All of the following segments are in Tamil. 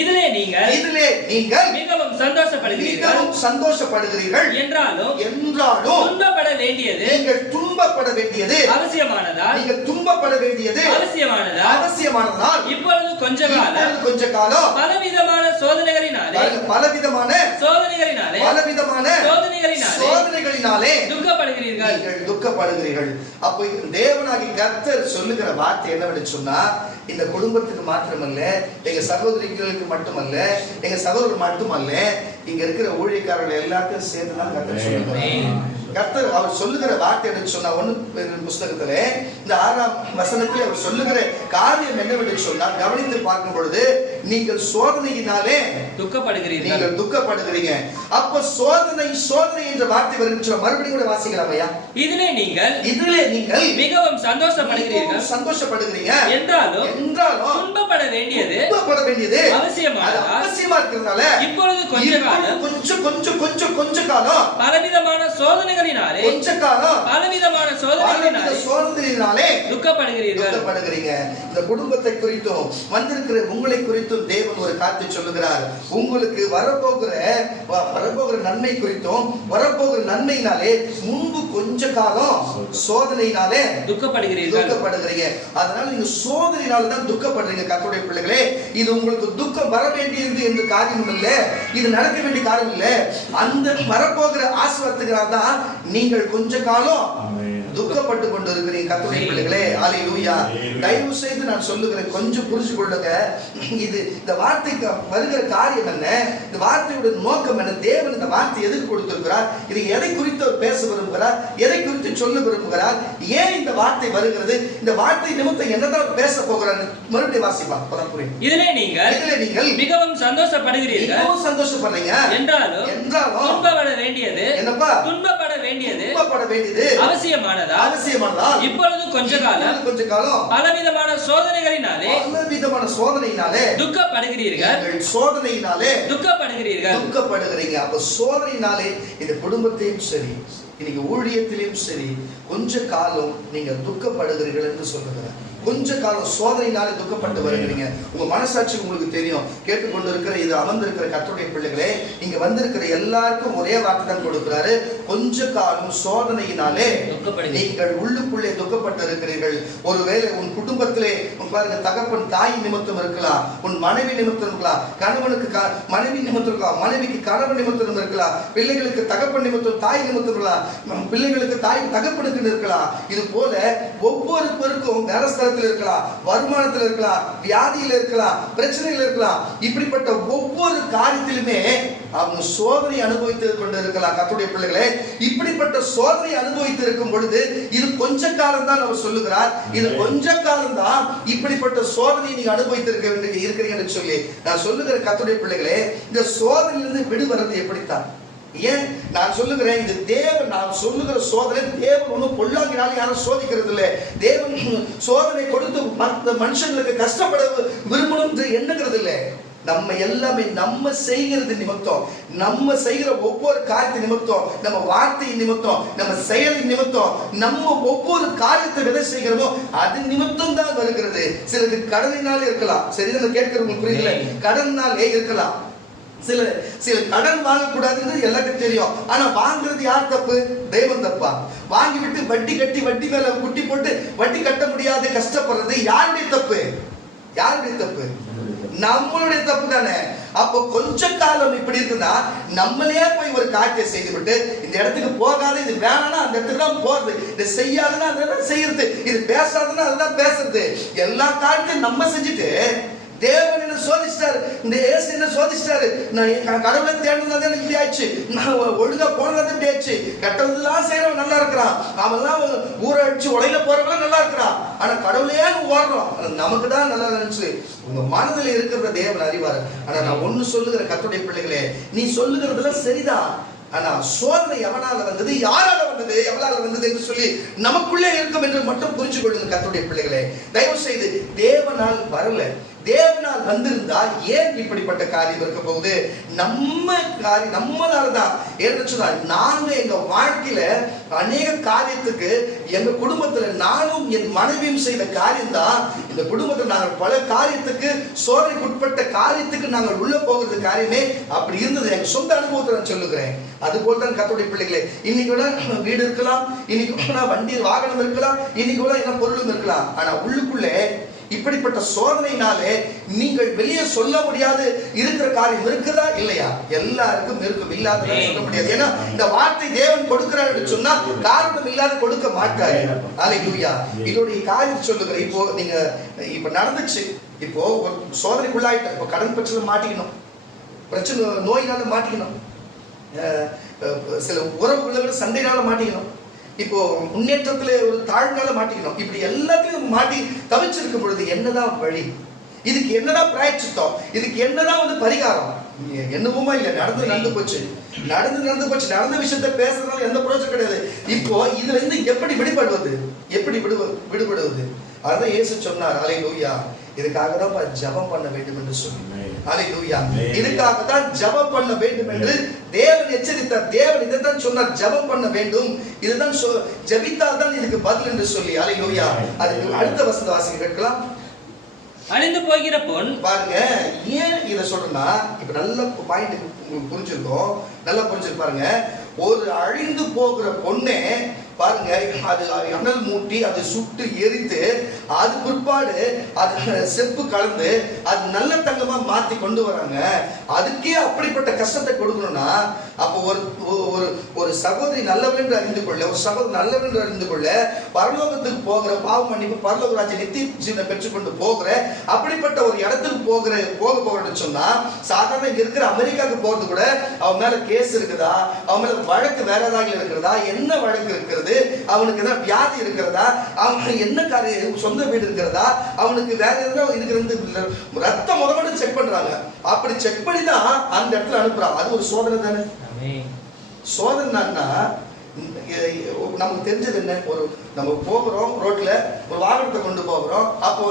இதிலே நீங்கள் மிகவும் சந்தோஷப்படுகிறீர்கள் என்றாலும் துன்பப்பட வேண்டியது நீங்கள் துன்பப்பட வேண்டியது அவசியமானதா இப்பொழுது கொஞ்ச காலம் பலவிதமான சோதனைகளினாலே துக்கப்படுகிறீர்கள். அப்போ தேவனாகிய கர்த்தர் சொல்லுகிற வார்த்தை என்னவென்று சொன்னா, இந்த குடும்பத்துக்கு மாத்திரமல்ல, எங்க சகோதரிகளுக்கு மட்டுமல்ல, எங்க சகோதரர் மட்டுமல்ல, இங்க இருக்கிற ஊழியக்காரர்கள் எல்லாத்தையும் சேர்த்துதான் கர்த்தர் சொல்லுகிறார். கர்த்தர் அவர் சொல்லுகிற வார்த்தை என்று சொன்னா, ஒன்னு புஸ்தகத்திலே இந்த 6ஆம் வசனத்தில் அவர் சொல்லுகிற காரியம் என்னவென்று சொன்னால், கவனித்து பார்க்கும் பொழுது நீங்கள் சோதனையினாலே துக்கப்படுகிறீங்க. அப்ப சோதனை என்ற வார்த்தை வருகின்ற மறுபடியும் கூட வாசிக்கலாம் ஐயா. இதிலே நீங்கள் மிகவும் சந்தோஷப்படுகிறீங்க என்றாலும் துன்பப்பட வேண்டியது அவசியமா இருக்கிறதுனால இப்பொழுது கொஞ்ச காலம் பலவிதமான சோதனைகளினாலே துக்கப்படுகிறீங்க. இந்த குடும்பத்தை குறித்தும் வந்திருக்கிற உங்களை குறித்தும் தேவன் ஒரு காத்து சொல்லுகிறார். உங்களுக்கு வரப்போகிற நன்மை குறித்தும் வரப்போகிற நன்மையினாலே முன்பு கொஞ்ச காலம் சோதனையினாலே துக்கப்படுகிறீங்க. அதனால நீங்க சோதனையினால தான் துக்கப்படுறீங்க. கர்த்தருடைய பிள்ளைகளே, இது உங்களுக்கு துக்கம் வர வேண்டியது என்று காரியம் இல்லை, இது நடக்க வேண்டிய காரியம் இல்லை. அந்த வரப்போகிற ஆசீர்வாதத்துக்காக தான் நீங்கள் கொஞ்ச காலம் துக்கப்பட்டு கொண்டு இருக்கிறீங்க. கர்த்தருடைய பிள்ளைகளே, அல்லேலூயா. தயவு செய்து நான் சொல்லுகிறேன், கொஞ்சம் புரிஞ்சு கொள்ளுங்க. இது இந்த வார்த்தைக்கு வருகிற காரியம் என்ன, இந்த வார்த்தையோட நோக்கம் என்ன, தேவன் இந்த வார்த்தை எதுக்கு கொடுத்திருக்கிறார், இது எதை குறித்து பேச விரும்புகிறார், எதை குறித்து சொல்ல விரும்புகிறார், ஏன் இந்த வார்த்தை வருகிறது, இந்த வார்த்தை நிமித்தம் என்னதான் பேச போகிறார், மறுபடியும் வாசிப்பா அப்பதான் புரியும். இதிலே நீங்கள் மிகவும் சந்தோஷப்படுறீங்க என்றாலும் துன்பப்பட வேண்டியது அவசியமானதா இப்பொழுது கொஞ்ச காலம் பலவிதமான சோதனைகளினாலே துக்கப்படுகிறீங்க. அப்ப சோதனையினாலே இந்த குடும்பத்தையும் சரி, இன்னைக்கு ஊழியத்திலையும் சரி, கொஞ்ச காலம் நீங்க துக்கப்படுகிறீர்கள் என்று சொல்லுகிறார். கொஞ்ச காலம் சோதனையினாலே துக்கப்பட்டு வருகிறீங்க. உங்க மனசாட்சி உங்களுக்கு தெரியும். கேட்டுக்கொண்டு இருக்கிற இது அமர்ந்திருக்கிற கர்த்தருடைய பிள்ளைகளே, இங்க வந்திருக்கிற எல்லாருக்கும் ஒரே வார்த்தை தான் கொடுக்கிறாரு. கொஞ்ச காலம் சோதனையினாலே நீங்கள் உள்ளுக்குள்ளே துக்கப்பட்டு இருக்கிறீர்கள். ஒருவேளை உன் குடும்பத்திலே பாருங்க, தகப்பன் தாய் நிமித்தம் இருக்கலாம், உன் மனைவி நிமித்தம் இருக்கலாம், கணவனுக்கு மனைவி நிமித்தம் இருக்கலாம், மனைவிக்கு கணவன் நிமித்தம் இருக்கலாம், பிள்ளைகளுக்கு தகப்பன் நிமித்தம் தாய் நிமித்தம் இருக்கலாம், பிள்ளைகளுக்கு தாய் தகப்பனுக்கு இருக்கலாம். இது போல ஒவ்வொருவருக்கும் வேற இருக்கலாம், வருமானத்தில் இருக்கலாம், வியாதியில் இருக்கலாம், பிரச்சனைகள் இருக்கலாம். இப்படிப்பட்ட ஒவ்வொரு காரியத்திலுமே அவங்க சோதனை அனுபவித்து கொண்டு இருக்கலாம். கர்த்தருடைய பிள்ளைகளே, இப்படிப்பட்ட சோதனை அனுபவித்து இருக்கும் பொழுது இது கொஞ்ச காலம் தான் அவர் சொல்லுகிறார். இது கொஞ்ச காலம் தான் இப்படிப்பட்ட சோதனையை நீங்க அனுபவித்து இருக்கிறீங்கன்னு சொல்லி நான் சொல்லுகிற கர்த்தருடைய பிள்ளைகளே, இந்த சோதனையிலிருந்து விடுவறது எப்படித்தான்? ஏன் நான் சொல்லுகிறேன், இது தேவன், நான் சொல்லுகிற சோதனை தேவன் ஒன்றும் பொல்லாங்கினாலும் யாரும் சோதிக்கிறது இல்லை. தேவன் சோதனை கொடுத்து மற்ற மனுஷங்களுக்கு கஷ்டப்பட விரும்பணும் எண்ணுகிறது இல்லை. நம்ம எல்லாமே நம்ம செய்கிறது நிமித்தம், நம்ம செய்கிற ஒவ்வொரு காரியத்தை நிமித்தம், நம்ம வார்த்தை நிமித்தம், நம்ம செயலின் நிமித்தம், நம்ம ஒவ்வொரு காரியத்தை எதை செய்கிறோமோ அது நிமித்தம் தான் வருகிறது. சிலருக்கு கடனினாலே இருக்கலாம். சரி, நம்ம கேட்கிறவங்களுக்கு புரியல, கடனாலே இருக்கலாம். சில கடன் வாங்கக்கூடாதுன்னு எல்லாருக்கும் தெரியும். ஆனா வாங்குறது யார் தப்பு? தெய்வம் தப்பா? வாங்கி விட்டு வட்டி கட்டி வட்டி மேல குட்டி போட்டு வட்டி கட்ட முடியாத கஷ்டப்படுறது யாருடைய தப்பு? நம்மளுடைய தப்பு தானே. அப்போ கொஞ்ச காலம் இப்படி இருக்குன்னா நம்மளே போய் ஒரு காரியத்தை செய்துவிட்டு, இந்த இடத்துக்கு போகாத, இது வேணாம்னா அந்த இடத்துக்கு தான் போறது, இது செய்யாதுன்னா அதுதான் செய்யறது, இது பேசாதுன்னா அதுதான் பேசுறது, எல்லா காரியத்தையும் நம்ம செஞ்சுட்டு தேவன் என்ன சோதிச்சிட்டாரு, இந்த இயேசு என்ன சோதிச்சிட்டாரு, நான் கடவுளை தேடினதே இப்படி ஆயிடுச்சு, நான் ஒழுங்கா போனது இப்படி ஆயிடுச்சு, கெட்டதெல்லாம் செய்யறவன் நல்லா இருக்கிறான், அவன்லாம் ஊரை அடிச்சு உலையில போறவங்க நல்லா இருக்கிறான், ஆனா கடவுளையே ஓடுறோம், நமக்கு தான் நல்லா இருந்துச்சு. உங்க மனதில் இருக்கிறத தேவன் அறிவாரு. ஆனா நான் ஒண்ணு சொல்லுகிற கர்த்தருடைய பிள்ளைகளே, நீ சொல்லுகிறதுல சரிதான், ஆனா சோதனை எவனால வந்தது, யாரால வந்தது, எவனால வந்தது என்று சொல்லி நமக்குள்ளே இருக்கும் என்று மட்டும் புரிஞ்சு கொள்ளுங்க கர்த்தருடைய பிள்ளைகளே. தயவு செய்து தேவனால் வரல, தேவனால் வந்திருந்தா ஏன் இப்படிப்பட்ட காரியம் இருக்க போகுது? நம்மளாலதான். ஏன்னு சொன்னா நாங்க எங்க வாழ்க்கையில அநேக காரியத்துக்கு எங்க குடும்பத்துல நானும் என் மனைவியும் செய்த காரியம் தான் இந்த குடும்பத்தில் நாங்கள் பல காரியத்துக்கு சோதனைக்கு உட்பட்ட காரியத்துக்கு நாங்கள் உள்ள போகிறது காரியமே அப்படி இருந்தது. எங்க சொந்த அனுபவத்தை நான் சொல்லுகிறேன். அது போல தான் கர்த்தருடைய பிள்ளைகளே, இன்னைக்கு கூட வீடு இருக்கலாம், இன்னைக்கு கூட வண்டி வாகனம் இருக்கலாம், இன்னைக்கு கூட என்ன பொருளும் இருக்கலாம். ஆனா உள்ளுக்குள்ளே இப்படிப்பட்ட சோதனையினாலே நீங்கள் வெளியே சொல்ல முடியாது இருக்கிற காரியம் இருக்குதா இல்லையா? எல்லாருக்கும் இருக்கும், இல்லாத சொல்ல முடியாது. ஏன்னா இந்த வார்த்தை தேவன் கொடுக்கிறார் என்று சொன்னா காரணம் இல்லாத கொடுக்க மாட்டாரு. அல்லேலூயா. இதோடைய காரியம் சொல்லுகிற இப்போ நீங்க இப்ப நடந்துச்சு, இப்போ ஒரு சோதனைக்குள்ளாயிட்ட, இப்போ கடன் பிரச்சனை மாட்டிக்கணும், பிரச்சனை நோயினால மாட்டிக்கணும், சில உறவுகளை சண்டைனால மாட்டிக்கணும், இப்போ முன்னேற்றத்துல ஒரு தாழ்னால மாட்டிக்கணும். இப்படி எல்லாத்தையும் மாட்டி தவிச்சிருக்கும் பொழுது என்னதான் வழி? இதுக்கு என்னதான் பிராயச்சித்தம்? இதுக்கு என்னதான் பரிகாரம்? என்னவுமா இல்ல, நடந்து போச்சு. நடந்த விஷயத்த பேசுறதுனால எந்த பிரயோஜனம் கிடையாது. இப்போ இதுல இருந்து எப்படி விடுபடுவது? எப்படி விடுபடுவது? அதான் இயேசு சொன்னார், அல்லேலூயா, இதுக்காக தான் ஜெபம் பண்ண வேண்டும் என்று சொல்லி. அல்லேலூயா. இதுக்காக தான் ஜெபம் பண்ண வேண்டும் என்று தேவன் எச்சரித்தார். தேவன் இதைத்தான் சொன்னார், ஜெபம் பண்ண வேண்டும், இதுதான் ஜெபித்தால் தான் இதுக்கு பதில் என்று சொல்லி. அல்லேலூயா. அதுக்கு அடுத்த வசந்த வாசிக்க கேட்கலாம். அழிந்து போகிற பொன். பாருங்க, ஏன் இதை சொல்றேன்னா, இப்ப நல்ல பாயிண்ட் உங்களுக்கு புரிஞ்சிருக்கும், நல்லா புரிஞ்சிருப்பாருங்க. ஒரு அழிந்து போகிற பொண்ணே பாருங்க, அது அனல் மூட்டி அதை சுட்டு எரித்து அது பிற்பாடு அது செப்பு கலந்து அது நல்ல தங்கமா மாத்தி கொண்டு வராங்க. அதுக்கே அப்படிப்பட்ட கஷ்டத்தை கொடுக்கணும்னா அப்போ ஒரு ஒரு சகோதரி நல்லவன் என்று அறிந்து கொள்ள, ஒரு சகோதரி நல்லவன் என்று அறிந்து கொள்ள, பரலோகத்துக்கு போகிற பாவ மன்னிப்பு, பரலோக ராஜ்ய நித்திய ஜீவனை பெற்றுக்கொண்டு போகிற அப்படிப்பட்ட ஒரு இடத்துக்கு போக போகிறேன்னு சொன்னா, சாதாரண இருக்கிற அமெரிக்காவுக்கு போறது கூட அவன் மேல கேஸ் இருக்குதா, அவன் மேல வழக்கு வேற ஏதாவது இருக்கிறதா, என்ன வழக்கு இருக்கிறது, அவனுக்கு ஏதாவது வியாதி இருக்கிறதா, அவனுக்கு என்ன காரியம், சொந்த வீடு இருக்கிறதா, அவனுக்கு வேற ஏதாவது இருக்கிறது, ரத்தம் முதல்ல செக் பண்றாங்க. அப்படி செக் பண்ணி தான் அந்த இடத்துல அனுப்புறாங்க. அது ஒரு சோதனை தானே. சோதனைன்னா நமக்கு தெரிஞ்சது என்ன? ஒரு நம்ம போகிறோம், ரோட்ல ஒரு வாகனத்தை கொண்டு போகிறோம், அப்போ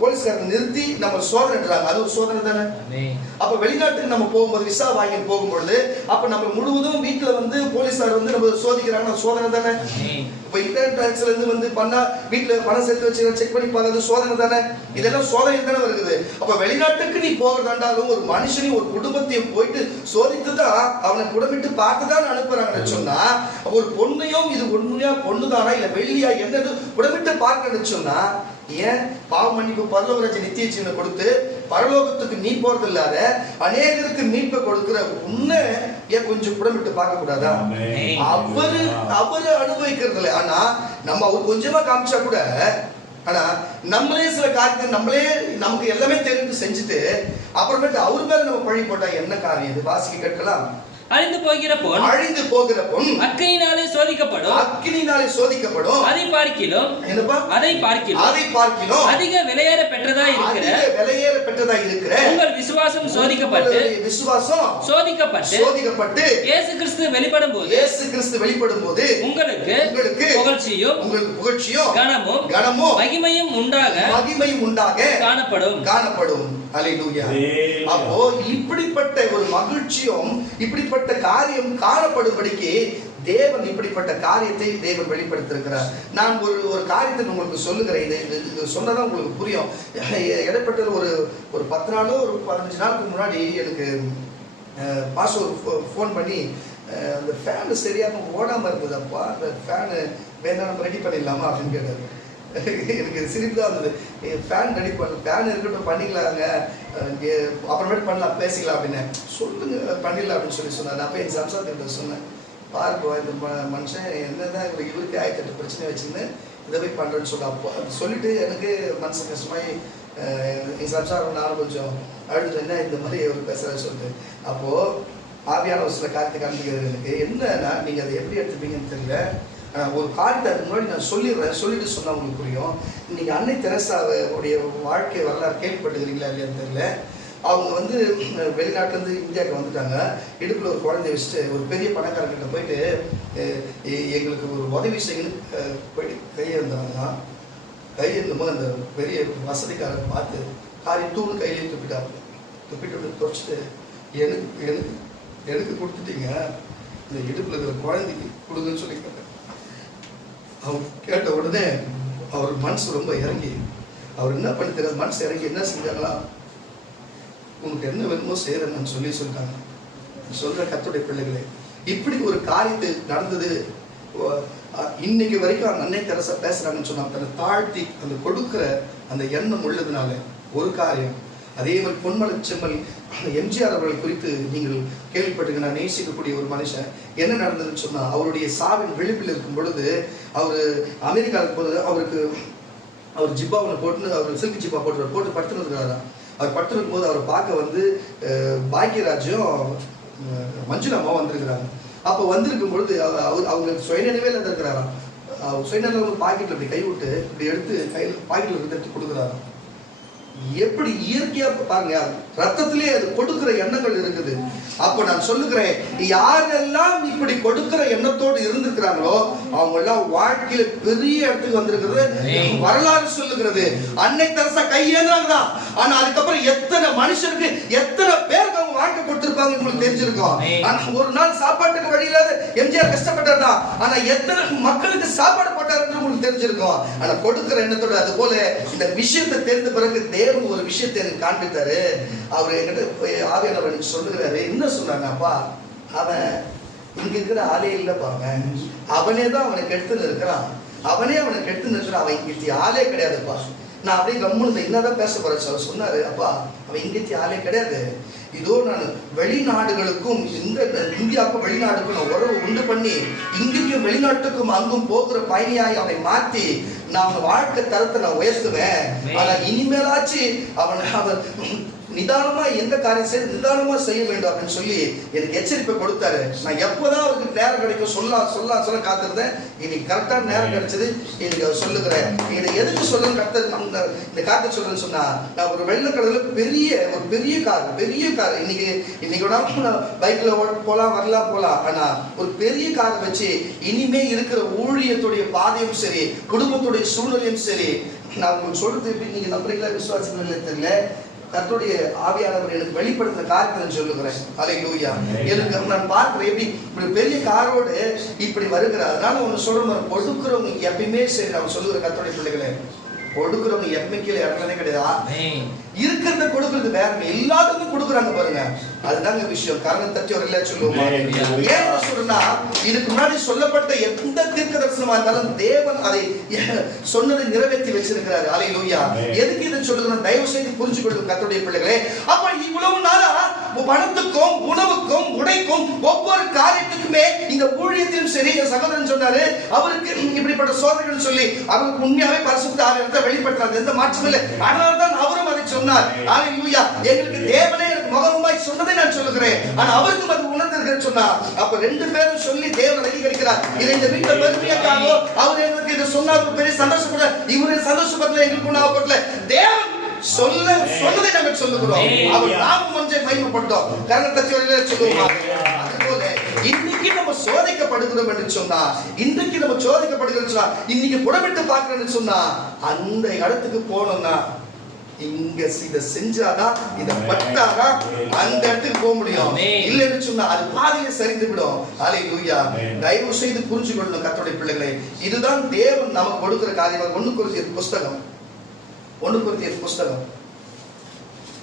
போலீஸ்காரங்க நிறுத்தி நம்ம சோதனைடுறாங்க. அது ஒரு சோதனை தானே. அப்ப வெளிநாட்டுக்கு நம்ம போகும்போது, விசா வாங்கி போகும்பொழுது, அப்ப நம்ம முழுவதும் வீட்டுல போலீஸார் நம்ம சோதிக்கிறாங்க, சோதனை தானே. இப்ப இன்டர்நெட் டாக்ஸ்ல இருந்து பண்ணா வீட்டுல பணம் சேர்த்து வச்சு செக் பண்ணி பார்க்கறது சோதனை தானே. இதெல்லாம் சோதனை தானே வருது. அப்ப வெளிநாட்டுக்கு நீ போகிறதாண்டாலும் ஒரு மனுஷனையும் ஒரு குடும்பத்தையும் போயிட்டு சோதித்துதான் அவனை குடமிட்டு பார்த்துதான் அனுப்புறாங்கன்னு சொன்னா, ஒரு பொண்ணையும் இது உண்மையா பொண்ணுதானா இல்ல வெள்ளியா என்னது குடமிட்டு பார்க்கணும்னு சொன்னா, ஏன் பாவ மன்னிப்பு, பரலோக ராஜ்ய நித்திய ஜீவனை கொடுத்து பரலோகத்துக்கு நீ போறது இல்லாத அநேகருக்கு மீட்பை கொடுக்கிற உன்னை ஏன் கொஞ்சம் குடமிட்டு பார்க்க கூடாதா? அவரு அனுபவிக்கிறது இல்லை. ஆனா நம்ம அவர் கொஞ்சமா காமிச்சா கூட, ஆனா நம்மளே சில காரியத்தை நமக்கு எல்லாமே தெரிந்து செஞ்சுட்டு அப்புறமேட்டு அவர் மேல நம்ம பழி போட்டா என்ன காரியம்? இது வாசிக்க கேட்கலாம். அழிந்து போகிற பொன் அக்கினியினாலே சோதிக்கப்படும். அதை பார்க்கிலும் அதிக விலையேற பெற்றதா இருக்கிற உங்கள் விசுவாசம் சோதிக்கப்பட்டு இயேசு கிறிஸ்து வெளிப்படும் போது உங்களுக்கு புகழ்ச்சியும் கனமும் மகிமையும் உண்டாக காணப்படும். அல்லேலூயா. அப்போ இப்படிப்பட்ட ஒரு மகிழ்ச்சியும் இப்படிப்பட்ட காரியம் காணப்படும்படிக்கு தேவன் இப்படிப்பட்ட காரியத்தை தேவன் வெளிப்படுத்திருக்கிறார். நான் ஒரு காரியத்தை உங்களுக்கு சொல்லுகிறேன். இது சொன்னதான் உங்களுக்கு புரியும். இடைப்பட்ட ஒரு 10 நாளோ ஒரு 15 நாளுக்கு முன்னாடி எனக்கு பாஸ்டர் ஃபோன் பண்ணி, அந்த ஃபேனு சரியாக ஓடாமல் இருந்ததுப்பா, அந்த ஃபேனு வேணா நம்ம ரெடி பண்ணிடலாமா அப்படின்னு கேட்டார். எனக்கு சிரிப்பு தான் வந்தது. ஃபேன் ரெடி ஃபேன் இருக்கட்டும், பண்ணிக்கலாங்க, அப்புறமேட்டு பண்ணலாம், பேசிக்கலாம் அப்படின்னு. சொல்லுங்க, பண்ணிடலாம் அப்படின்னு சொன்னார். நான் போய் என் சம்சாரத்திட்ட சொன்னேன், பாருப்பா இந்த மனுஷன் என்னதான் இவருக்கு 1008 பிரச்சனை வச்சுன்னு இதை போய் பண்ணுறேன்னு சொல்ல. அப்போ அது சொல்லிட்டு எனக்கு மனசு கஷ்டமாகி என் சம்சாரம் நானும் கொஞ்சம் அழுது, என்ன இந்த மாதிரி ஒரு பேசுகிறேன்னு சொல்லிட்டு. அப்போது ஆவியான ஒரு சில காரியத்தை காண்பிக்கிறது எனக்கு. என்னன்னா நீங்கள் அதை எப்படி எடுத்துப்பீங்கன்னு தெரியல. ஒரு காரியத்தை அதுக்கு முன்னாடி நான் சொல்லிட்டு சொன்னால் உங்களுக்கு புரியும். நீங்கள் அன்னை தெரசாவுடைய வாழ்க்கை வரலாறு கேள்விப்பட்டுக்கிறீங்களா இல்லையான்னு தெரியல. அவங்க வெளிநாட்டிலேருந்து இந்தியாவுக்கு வந்துட்டாங்க. இடுப்பில் ஒரு குழந்தைய வச்சுட்டு ஒரு பெரிய பணக்காரர்கிட்ட போயிட்டு எங்களுக்கு ஒரு உதவி செய்யணும்னு போயிட்டு கையெழுந்தாங்கன்னா, கையெழுந்தும்போது அந்த பெரிய வசதிக்காரர் பார்த்து காரி தூணு கையிலே துப்பிட்டாரு. துப்பிட்டு தொடச்சிட்டு எனக்கு கொடுத்துட்டீங்க, இந்த இடுப்புல இருக்கிற குழந்தைக்கு கொடுங்கன்னு சொல்லி கேட்டார். அவர் கேட்ட உடனே அவர் மனசு ரொம்ப இறங்கி, அவர் என்ன பண்ணி தெரியாது, மனசு இறங்கி என்ன செஞ்சாங்களா, உனக்கு என்ன வேணுமோ செய்யறேன்னு சொல்லிட்டாங்க. சொல்ற கர்த்தருடைய பிள்ளைகளே, இப்படி ஒரு காரியத்தை நடந்தது. இன்னைக்கு வரைக்கும் அன்னை தெரசா பேசுறாங்கன்னு சொன்னா, தன்னை தாழ்த்தி அந்த கொடுக்கிற அந்த எண்ணம் உள்ளதுனால ஒரு காரியம். அதே மாதிரி பொன்மலை செம்மல் எம்ஜிஆர் அவர்கள் குறித்து நீங்கள் கேள்விப்பட்டிருக்க, நான் நேசிக்கக்கூடிய ஒரு மனுஷன். என்ன நடந்ததுன்னு சொன்னா, அவருடைய சாவின் விளிம்பில் இருக்கும் பொழுது, அவர் அமெரிக்காவுக்கு போது அவர் ஜிப்பாவில் போட்டு, அவர் சில்க் ஜிப்பா போட்டு படுத்துன்னு இருக்கிறாரா. அவர் படுத்துருக்கும் போது அவரை பார்க்க வந்து பாக்கியராஜும் மஞ்சுளாமாவும் வந்திருக்கிறாங்க. அப்போ வந்திருக்கும் பொழுது அவங்களுக்கு சுயநினைவே இருக்கிறாராம். சுயநினைவு பாக்கெட்டில் இப்படி கை விட்டு இப்படி எடுத்து கையில் பாக்கெட்டில் இருந்து எடுத்து கொடுக்குறாராம். எப்படி இயற்கையா பாருங்க, ரத்தத்திலே அது கொடுக்கிற எண்ணங்கள் இருக்குது. அப்ப நான் சொல்லுகிறேன், யாரெல்லாம் இப்படி கொடுக்கிற எண்ணத்தோடு இருந்திருக்கிறாங்களோ அவங்க எல்லாம் வாழ்க்கையில பெரிய இடத்துக்கு வந்திருக்கிறது வரலாறு சொல்லுகிறது. அன்னை தெரசா கையேந்தாங்க, ஆனா அதுக்கப்புறம் எத்தனை மனுஷனுக்கு எத்தனை பேருக்கு அவங்க வாழ்க்கை கொடுத்திருப்பாங்க உங்களுக்கு தெரிஞ்சிருக்கும். ஆனா ஒரு நாள் சாப்பாட்டுக்கு வழி இல்லாத எம்ஜிஆர் கஷ்டப்பட்டார், ஆனா எத்தனை மக்களுக்கு சாப்பாடு போட்டார் உங்களுக்கு தெரிஞ்சிருக்கும். ஆனா கொடுக்கிற எண்ணத்தோட. அது போல இந்த விஷயத்தை தெரிந்த பிறகு தேவன் ஒரு விஷயத்தை எனக்கு காண்பித்தாரு. அவர் என்கிட்ட ஆவியானவர் சொல்லுகிறாரு, என்ன சொன்னாங்க, அப்பா அவன் இங்க இருக்கிற ஆளே இல்லப்பாங்க, அவனே தான் அவனுக்கு எடுத்துன்னு இருக்கிறான், அவனே அவனுக்கு எடுத்துன்னு இருக்கிறான், அவன் இங்க ஆளே கிடையாதுப்பா. நான் அப்படியே கம்முன்னு என்னதான் பேச போறேன் சார் சொன்னாரு. அப்பா அவன் இங்கே ஆளே கிடையாது, இதோ நான் வெளிநாடுகளுக்கும் இந்தியாவுக்கும் வெளிநாடுக்கும் நான் உறவு உண்டு பண்ணி இங்கேயும் வெளிநாட்டுக்கும் அங்கும் போகிற பயணியாய் அவனை மாற்றி நான் வாழ்க்கை தரத்தை நான் உயர்த்துவேன். ஆனா இனிமேலாச்சு அவன் நிதானமா எந்த காரியம் செய்து நிதானமா செய்ய வேண்டும் அப்படின்னு சொல்லி எனக்கு எச்சரிப்பை கொடுத்தாரு. நான் எப்போதான் அவருக்கு நேரம் கிடைக்கும் சொல்ல காத்திருந்தேன். இன்னைக்கு கரெக்டான நேரம் கிடைச்சது. இன்னைக்கு அவர் சொல்லுகிறேன். இதை எதுக்கு சொல்லுங்க கரெக்டாக இந்த காற்றை சொல்றேன்னு சொன்னா, நான் ஒரு வெள்ளக்கடல பெரிய கார் இன்னைக்கு நான் பைக்ல போலாம் வரலாம். ஆனா ஒரு பெரிய காரை வச்சு இனிமே இருக்கிற ஊழியத்துடைய பாதையும் சரி, குடும்பத்துடைய சூழ்நிலையும் சரி, நான் உங்களுக்கு சொல்றது எப்படி நீங்க நம்புறீங்களா விசுவாசம் தெரியல. கர்த்தருடைய ஆவியானவர் எனக்கு வெளிப்படுத்தின காரியத்தை சொல்லுகிறேன். அல்லேலூயா. எனக்கு நான் பார்க்கிறேன் எப்படி இப்படி பெரிய காரோடு இப்படி வருகிறார். அதனால ஒன்று சொல்றேன், கொடுக்குறவங்க எப்பயுமே சரி. நான் சொல்லுகிற கர்த்தருடைய பிள்ளைகளே, கொடுக்குறவங்க எப்பவுமே கீழே இடமே கிடையாது. இருக்கிறத கொடுக்கறது வேற, எல்லாத்துக்கும் கொடுக்குறாங்க பாருங்க, அதுதாங்க விஷயம். காரணம் தட்டி ஒரு இல்ல சொல்லுவோம். ஏன் சொல்றேன்னா, இதுக்கு முன்னாடி சொல்லப்பட்ட எந்த தீர்க்க தரிசனமா இருந்தாலும் தேவன் அதை சொன்னதை நிறைவேற்றி வச்சிருக்கிறாரு. அல்லேலூயா. எதுக்கு இதை சொல்லுகிறோம், தயவு செய்து புரிஞ்சு கொள்ளுங்க கர்த்தருடைய பிள்ளைகளே. அப்ப இவ்வளவு நாளா பணத்துக்கும் உணவுக்கும் உடைக்கும் ஒவ்வொரு காரியத்துக்குமே இந்த ஊழியத்திலும் சரி, சகோதரன் சொன்னாரு அவருக்கு இப்படிப்பட்ட சோதனைகள் சொல்லி அவருக்கு உண்மையாவே பரிசுத்த ஆவியானவர் வெளிப்படுத்துறாரு, எந்த மாற்றமும் இல்லை. அதனால்தான் அவரும் அதை சொன்னார். அல்லேலூயா. எங்களுக்கு தேவனே எனக்கு முகமுமாய் சொன்னதை நான் சொல்லுகிறேன், ஆனா அவருக்கும் அது உணர்ந்திருக்கிறேன்னு சொன்னார். அப்ப ரெண்டு பேரும் சொல்லி தேவன் அங்கீகரிக்கிறார். இதை இந்த வீட்டுல பெருமையாக்காக அவர் எங்களுக்கு இதை சொன்னார், பெரிய சந்தோஷப்பட, இவரு சந்தோஷப்படல, எங்களுக்கு உணவப்படல. தேவன் சொன்னதை நாங்கள் சொல்லுகிறோம். அவர் நாமும் ஒன்றை மகிமைப்படுத்தோம். கரணத்தத்தி வரையில சொல்லுவோம். அதுபோல இன்னைக்கு நம்ம சோதிக்கப்படுகிறோம் என்று சொன்னா, இன்றைக்கு நம்ம சோதிக்கப்படுகிறோம் சொன்னா, இன்னைக்கு புடமிட்டு பார்க்கிறோம்னு சொன்னா, அந்த இடத்துக்கு போனோம்னா இங்க இதை செஞ்சாதான், இதை பட்டாதான் அந்த இடத்துக்கு போக முடியும். இல்லைன்னு சொன்னா அது பாதையை சரிந்து விடும். அல்லேலூயா. தயவு செய்து புரிஞ்சு கொள்ளணும் கர்த்தருடைய பிள்ளைகளே, இதுதான் தேவன் நமக்கு கொடுக்கிற காரியம். 1 கொரிந்தியர் புஸ்தகம்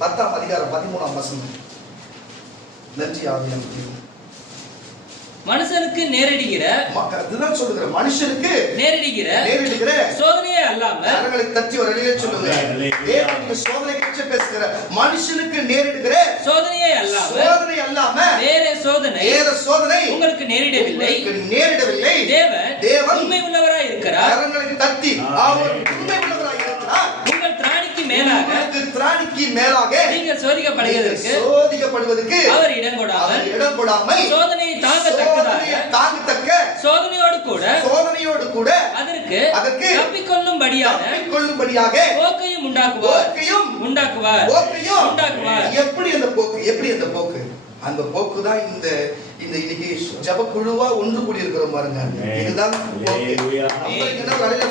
10ஆம் அதிகாரம் 13ஆம் வசனம். நன்றி ஆவியானவரே. மனுஷனுக்கு நேரிடுகிற, அதுதான் சொல்லுகிறேன், மனுஷனுக்கு நேரிடுகிற சோதனையே அல்லாம, கரங்களை தட்டி ஒரு அழிய சொல்லுங்க. தேவனுக்கு சோதனை பற்றி பேசுகிற மனுஷனுக்கு நேரிடுகிற சோதனை அல்லாம வேற சோதனை உங்களுக்கு நேரிடவில்லை. தேவன் உண்மை உள்ளவராய் இருக்கிறார். கரங்களை தட்டி அவர் உண்மை உள்ளவராய் இருக்கிறார். உங்கள் திராணிக்கு மேலாக நீங்கள் சோதிக்கப்படுவதற்கு அவர் இடம் கொடாமல் சோதனையை தாங்கத்தக்க சோதனையோடு கூட அதற்கு தப்பிக்கொள்ளும்படியாக போக்கையும் உண்டாக்குவார். எப்படி அந்த போக்கு? அந்த போக்கு தான் இன்னைக்கு ஜப குழுவா ஒன்று கூடி இருக்கிறோம் பாருங்க. இதுதான்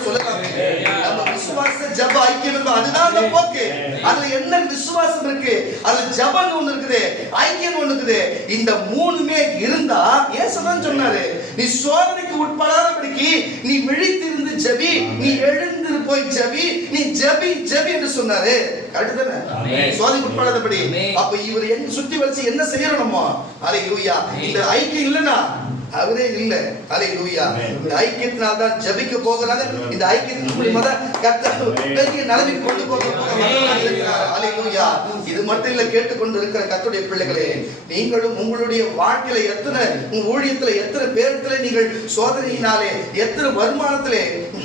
சொல்லலாம். நம்ம விசுவாச ஜப ஐக்கியம் இருக்கும், அதுதான் அந்த போக்கு. அதுல என்ன விசுவாசம் இருக்கு, அதுல ஜபம் ஒண்ணு இருக்குது, ஐக்கியம் ஒண்ணு இருக்குது. இந்த மூணுமே இருந்தா ஏசதான் சொன்னாரு, நீ சோதனைக்கு உட்படாதபடிக்கு நீ விழித்திருந்து ஜபி, நீ எழுந்து போய் ஜபி, நீ ஜபி ஜபி என்று சொன்னாரு. கரெக்ட் தானே? சோதனைக்கு உட்படாதபடி. அப்ப இவர் என்ன சுத்தி வச்சு என்ன செய்யணும் நம்ம? அல்லேலூயா. இந்த ஐக்கியம் இல்லனா அவரே இல்ல. அல்லேலூயா. இந்த ஐக்கியத்தினால தான் ஜெபிக்க போகிறாங்க. இந்த ஐக்கியத்தின் மூலமா தான் கர்த்தர் பெரிய நிலைமைக்கு கொண்டு போகிறார். அல்லேலூயா. இது மட்டும் இல்ல, கேட்டுக்கொண்டு இருக்கிற கர்த்தருடைய பிள்ளைகளே, நீங்களும் உங்களுடைய வாழ்க்கையில எத்தனை, உங்க ஊழியத்துல எத்தனை பேரத்துல நீங்கள் சோதனையினாலே, எத்தனை வருமானத்திலே,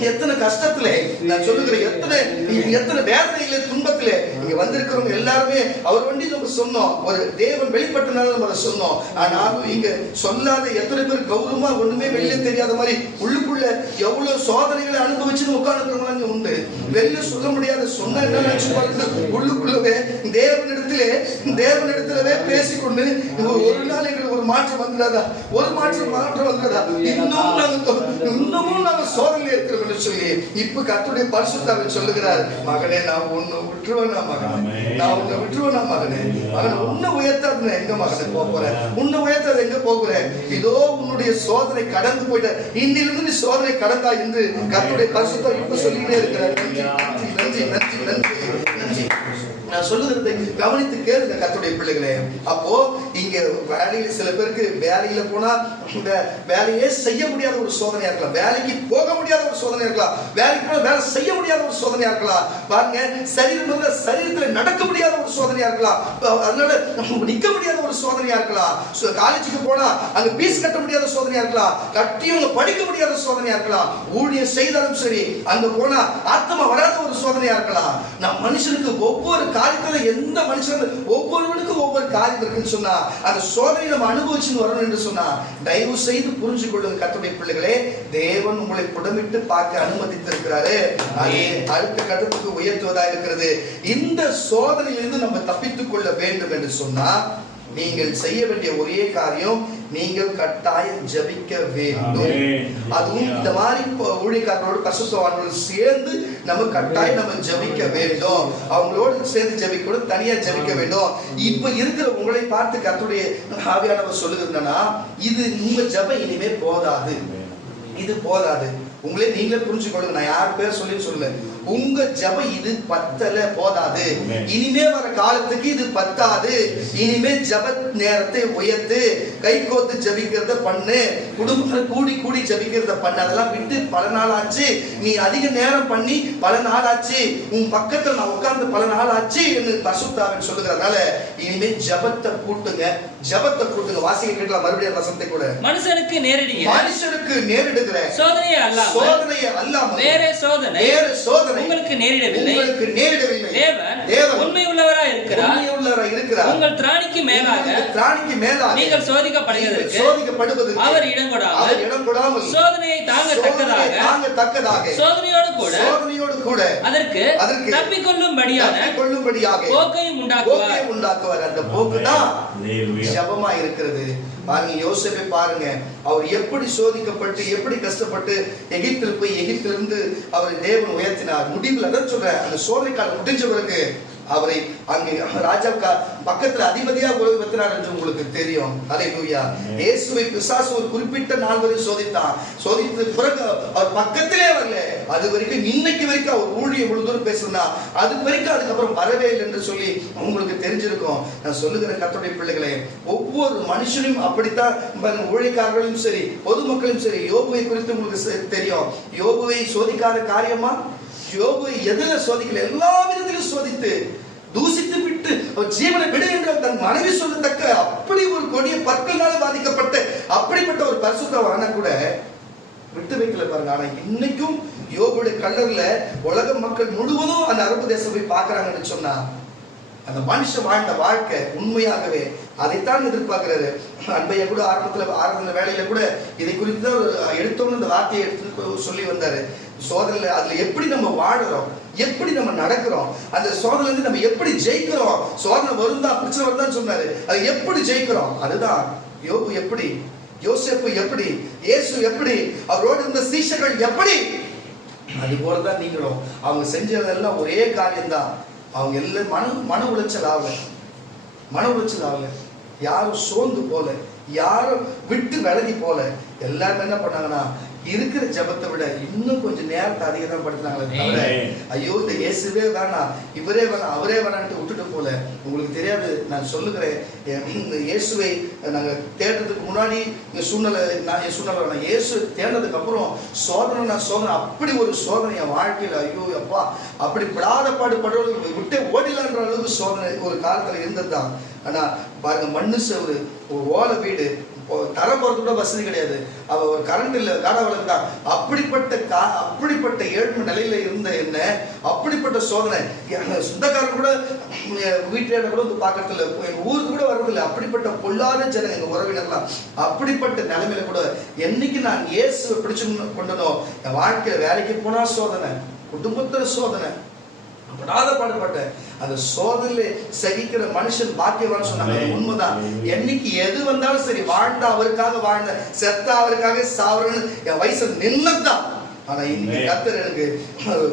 எத்தனை கஷ்டத்திலே, நான் சொல்லுகிறேன் எத்தனை வேதனையிலே, துன்பத்திலே இங்க வந்திருக்கிறவங்க எல்லாருமே அவர் வண்டி நம்ம சொன்னோம், ஒரு தேவன் வெளிப்பட்டனால நம்ம சொன்னோம். ஆனால் இங்க சொல்லாத எத்தனை பேர் கௌரவமா ஒண்ணுமே வெளியே தெரியாத மாதிரி உள்ளுக்குள்ள எவ்வளவு சோதனைகளை அனுபவிச்சுன்னு உட்கார்ந்து உண்டு. வெளியில சொல்ல முடியாத சொன்ன என்ன நினைச்சு பாருங்க, உள்ளுக்குள்ளவே தேவனிடத்திலவே பேசிக்கொண்டு ஒரு நாள் எங்களுக்கு ஒரு மாற்றம் வந்துடாதா, ஒரு மாற்றம் வந்துடாதா, இன்னமும் நாங்க சோதனையில இருக்கிறோம் என்று சொல்லி இப்ப கர்த்தருடைய பரிசுத்தாவின் சொல்லுகிறார், மகனே நான் உன்னை விட்டுருவேனா மகனே, நான் உன்னை விட்டுருவேனா மகனே, மகனை உன்னை உயர்த்தாது எங்க மகனை போறேன், உன்னை உயர்த்தாது எங்க போகிறேன், இதோ உன்னுடைய சோதனை கடந்து போயிட்ட, இன்னிலிருந்து நீ சோதனை கடந்தா என்று கர்த்தருடைய பரிசுத்தாவி இப்ப சொல்லிட்டே இருக்கிறார். நன்றி நன்றி நன்றி நன்றி. நான் சொல்லுகிறதை கவனித்து கேளுங்க கர்த்தருடைய பிள்ளைகளே. அப்போ இங்க வேலையில சில பேருக்கு வேலையில போனா வேலையே செய்ய முடியாத ஒரு சோதனையா இருக்கலாம், வேலைக்கு போக முடியாத ஒரு சோதனையா இருக்கலாம், வேலைக்கு போன வேலை செய்ய முடியாத ஒரு சோதனையா இருக்கலாம், பாருங்க சரீரத்துல நடக்க முடியாத ஒரு சோதனையா இருக்கலாம், அதனால நிக்க முடியாத ஒரு சோதனையா இருக்கலாம், காலேஜுக்கு போனா அங்க பீஸ் கட்ட முடியாத சோதனையா இருக்கலாம், கட்டியவங்க படிக்க முடியாத சோதனையா இருக்கலாம், ஊழியம் செய்தாலும் சரி அங்க போனா ஆத்மா வராத ஒரு சோதனையா இருக்கலாம். நம் மனுஷனுக்கு ஒவ்வொரு காரியத்துல, எந்த மனுஷனுக்கு ஒவ்வொருவனுக்கும் ஒவ்வொரு காரியம் இருக்குன்னு சொன்னா அந்த சோதனை நம்ம அனுபவிச்சுன்னு வரணும் என்று சொன்னா தயவு செய்து புரிஞ்சு கொள்ளுங்க கர்த்தருடைய பிள்ளைகளே, தேவன் உங்களை புடமிட்டு பார்க்க அனுமதித்திருக்கிறாரு. அதே அடுத்த கட்டத்துக்கு உயர்த்துவதா இருக்கிறது. இந்த சோதனையிலிருந்து நம்ம தப்பித்துக் கொள்ள வேண்டும் என்று சொன்னா நீங்கள் செய்ய வேண்டிய ஒரே காரியம், நீங்கள் கட்டாயம் ஜெபிக்க வேண்டும். அதுவும் இந்த மாதிரி ஊழியக்காரர்களோடு பரிசுத்தவான்களோடு சேர்ந்து நம்ம கட்டாயம் நம்ம ஜெபிக்க வேண்டும். அவங்களோடு சேர்ந்து ஜெபிக்க, தனியா ஜெபிக்க வேண்டும். இப்ப இருக்கிற உங்களை பார்த்து கர்த்தருடைய ஆவியானவர் சொல்லுகிறதுனா, இது உங்க ஜெபம் இனிமே போதாது, இது போதாது. உங்களே நீங்களே புரிஞ்சுக்கொள்ளுங்க, நான் யார் பேர் சொல்லி சொல்லல, உங்க ஜெபம் இது பத்தல, போதாது, இனிமே வர காலத்துக்கு இது பத்தாது. இனிமே ஜெப நேரத்தை உயர்த்து, கை கோத்து ஜெபிக்கிறத பண்ணு, குடும்பத்துல கூடி கூடி ஜெபிக்கிறத பண்ணு. அதெல்லாம் விட்டு பல நாள் ஆச்சு, நீ அதிக நேரம் பண்ணி பல நாள் ஆச்சு, உன் பக்கத்துல நான் உட்கார்ந்து பல நாள் ஆச்சு என்று பரிசுத்தாவின் சொல்லுகிறதுனால இனிமே ஜெபத்தை கூட்டுங்க, ஜெபத்தை கூட்டுங்க. வாசிக்க கேட்கலாம் மறுபடியும் வசனத்தை கூட. மனுஷனுக்கு நேரிடுகிற சோதனையை அல்லாமல் வேற சோதனை உங்களுக்கு நேரிடவில்லை. தேவன் உண்மை உள்ளவராய் இருக்கிறார். உங்கள் திராணிக்கு மேலாக நீங்கள் சோதிக்கப்படுவதற்கு அவர் இடம் கொடாமல் சோதனையை தாங்கத்தக்கதாக சோதனையோடு கூட அதற்கு தப்பிக்கொள்ளும்படியாக போக்கையும் உண்டாக்குவார். அந்த போக்கு தான் ஜெபமா இருக்கிறது. பாருங்க, யோசேப்பை பாருங்க, அவர் எப்படி சோதிக்கப்பட்டு எப்படி கஷ்டப்பட்டு எகிப்தில் போய் எகிப்திலிருந்து அவரை தேவன் உயர்த்தினார். முடிவில் அதான் சொல்றேன், அந்த சோதனை காலம் முடிஞ்ச பிறகு அவரை அங்கே ராஜா பக்கத்துல அதிபதியா உயர்த்தினார் என்று உங்களுக்கு தெரியும். அல்லேலூயா. இயேசுவை பிசாசு ஒரு குறிப்பிட்ட நாள் வரை சோதித்தான். சோதித்த பிறகு அவர் பக்கத்திலே வரல. அது வரைக்கும் இன்னைக்கு வரைக்கும் அவர் ஊழியம் இவ்வளவு தூரம் பேசுனா அது வரைக்கும் அதுக்கப்புறம் வரவே இல்லை என்று சொல்லி உங்களுக்கு தெரிஞ்சிருக்கும். நான் சொல்லுகிற கர்த்தருடைய பிள்ளைகளே, ஒவ்வொரு மனுஷனும் அப்படித்தான், ஊழியக்காரர்களும் சரி பொதுமக்களும் சரி. யோபுவை குறித்து உங்களுக்கு தெரியும். யோபுவை சோதிக்காத காரியமா? யோபுவை எதுல சோதிக்கல? எல்லா விதத்திலும் சோதித்து தூசித்து விட்டு ஜீவனை விட என்று தன் மனைவி சொல்லத்தக்க அப்படி ஒரு கொடிய பற்களால் பாதிக்கப்பட்ட அப்படிப்பட்ட ஒரு பரிசுத்தவான கூட விட்டு வைக்கல பாருங்க. ஆனா இன்னைக்கும் யோபுடைய கல்லர்ல உலக மக்கள் முழுவதும் அந்த அரபு தேசம் போய் பார்க்கறாங்கன்னு சொன்னா அந்த மனுஷன் வாழ்ந்த வாழ்க்கை உண்மையாகவே அதைத்தான் எதிர்பார்க்கிறாரு. அன்பையா கூட ஆரம்பத்துல வேலையில கூட இதை குறித்து தான் எடுத்தோன்னு இந்த வார்த்தையை எடுத்து சொல்லி வந்தாரு. சோதனை அதுல எப்படி நம்ம வாடுறோம், எப்படி நம்ம நடக்கிறோம், அந்த சோதனை நம்ம எப்படி ஜெயிக்கிறோம். சோதனை வருந்தா பிரச்சனை வருதான்னு சொன்னாரு, அது எப்படி ஜெயிக்கிறோம், அதுதான் யோபு எப்படி, யோசேப்பு எப்படி, இயேசு எப்படி, அவரோடு இருந்த சீஷர்கள் எப்படி, அது போலதான் நீங்களும். அவங்க செஞ்சதெல்லாம் ஒரே காரியம்தான். அவங்க எல்லாம் மன உளைச்சல் ஆகல, மன உளைச்சல் ஆகல, யாரும் சோர்ந்து போல, யாரும் விட்டு விலகி போல. எல்லாரும் என்ன பண்ணாங்கன்னா இருக்கிற ஜபத்தை விட இன்னும் கொஞ்சம் நேரத்தை அதிகம் தான் படுத்துனாங்களே தவிர ஐயோ இந்த இயேசுவே வேணாம், இவரே வேணாம், அவரே வேணான்ட்டு விட்டுட்டு போல. உங்களுக்கு தெரியாது, நான் சொல்லுகிறேன், இந்த இயேசுவை நாங்கள் தேடுறதுக்கு முன்னாடி இந்த சூழ்நிலை, நான் என் சூழ்நிலை வேணாம், இயேசு தேடினதுக்கு அப்புறம் சோதனை அப்படி ஒரு சோதனை என் வாழ்க்கையில், ஐயோ அப்பா அப்படி படாத பாடுபடுறது விட்டே ஓடிலான்ற அளவுக்கு சோதனை ஒரு காலத்தில் இருந்தது தான். ஆனால் பாருங்க, மண்ணு செவரு, ஒரு ஓலை வீடு, தர போறது கூட வசதி கிடையாது, அவ ஒரு கரண்ட் இல்ல, காடா வளர்ந்தா, அப்படிப்பட்ட ஏழ்மை நிலையில இருந்த என்ன, அப்படிப்பட்ட சோதனை. சொந்தக்காரன் கூட வீட்டுல கூட வந்து பாக்கிறதுல, எங்க ஊருக்கு கூட வர்றதில்லை, அப்படிப்பட்ட பொல்லாத ஜனம் எங்க உறவினர்லாம். அப்படிப்பட்ட நிலைமையில கூட என்னைக்கு நான் இயேசுவை பிடிச்சு கொண்டனோ, என் வாழ்க்கையில வேலைக்கு போனா சோதனை, குடும்பத்துல சோதனை, படாத பாடுபட்டேன். அந்த சோதனை சகிக்கிற மனுஷன் பாக்கியவான் சொன்னாங்க. உண்மைதான். என்னைக்கு எது வந்தாலும் சரி, வாழ்ந்தா அவருக்காக வாழ்ந்த, செத்தா அவருக்காக சாவரன்னு என் வயசுல நின்னதுதான். ஆனா இன்னைக்கு கர்த்தர் எனக்கு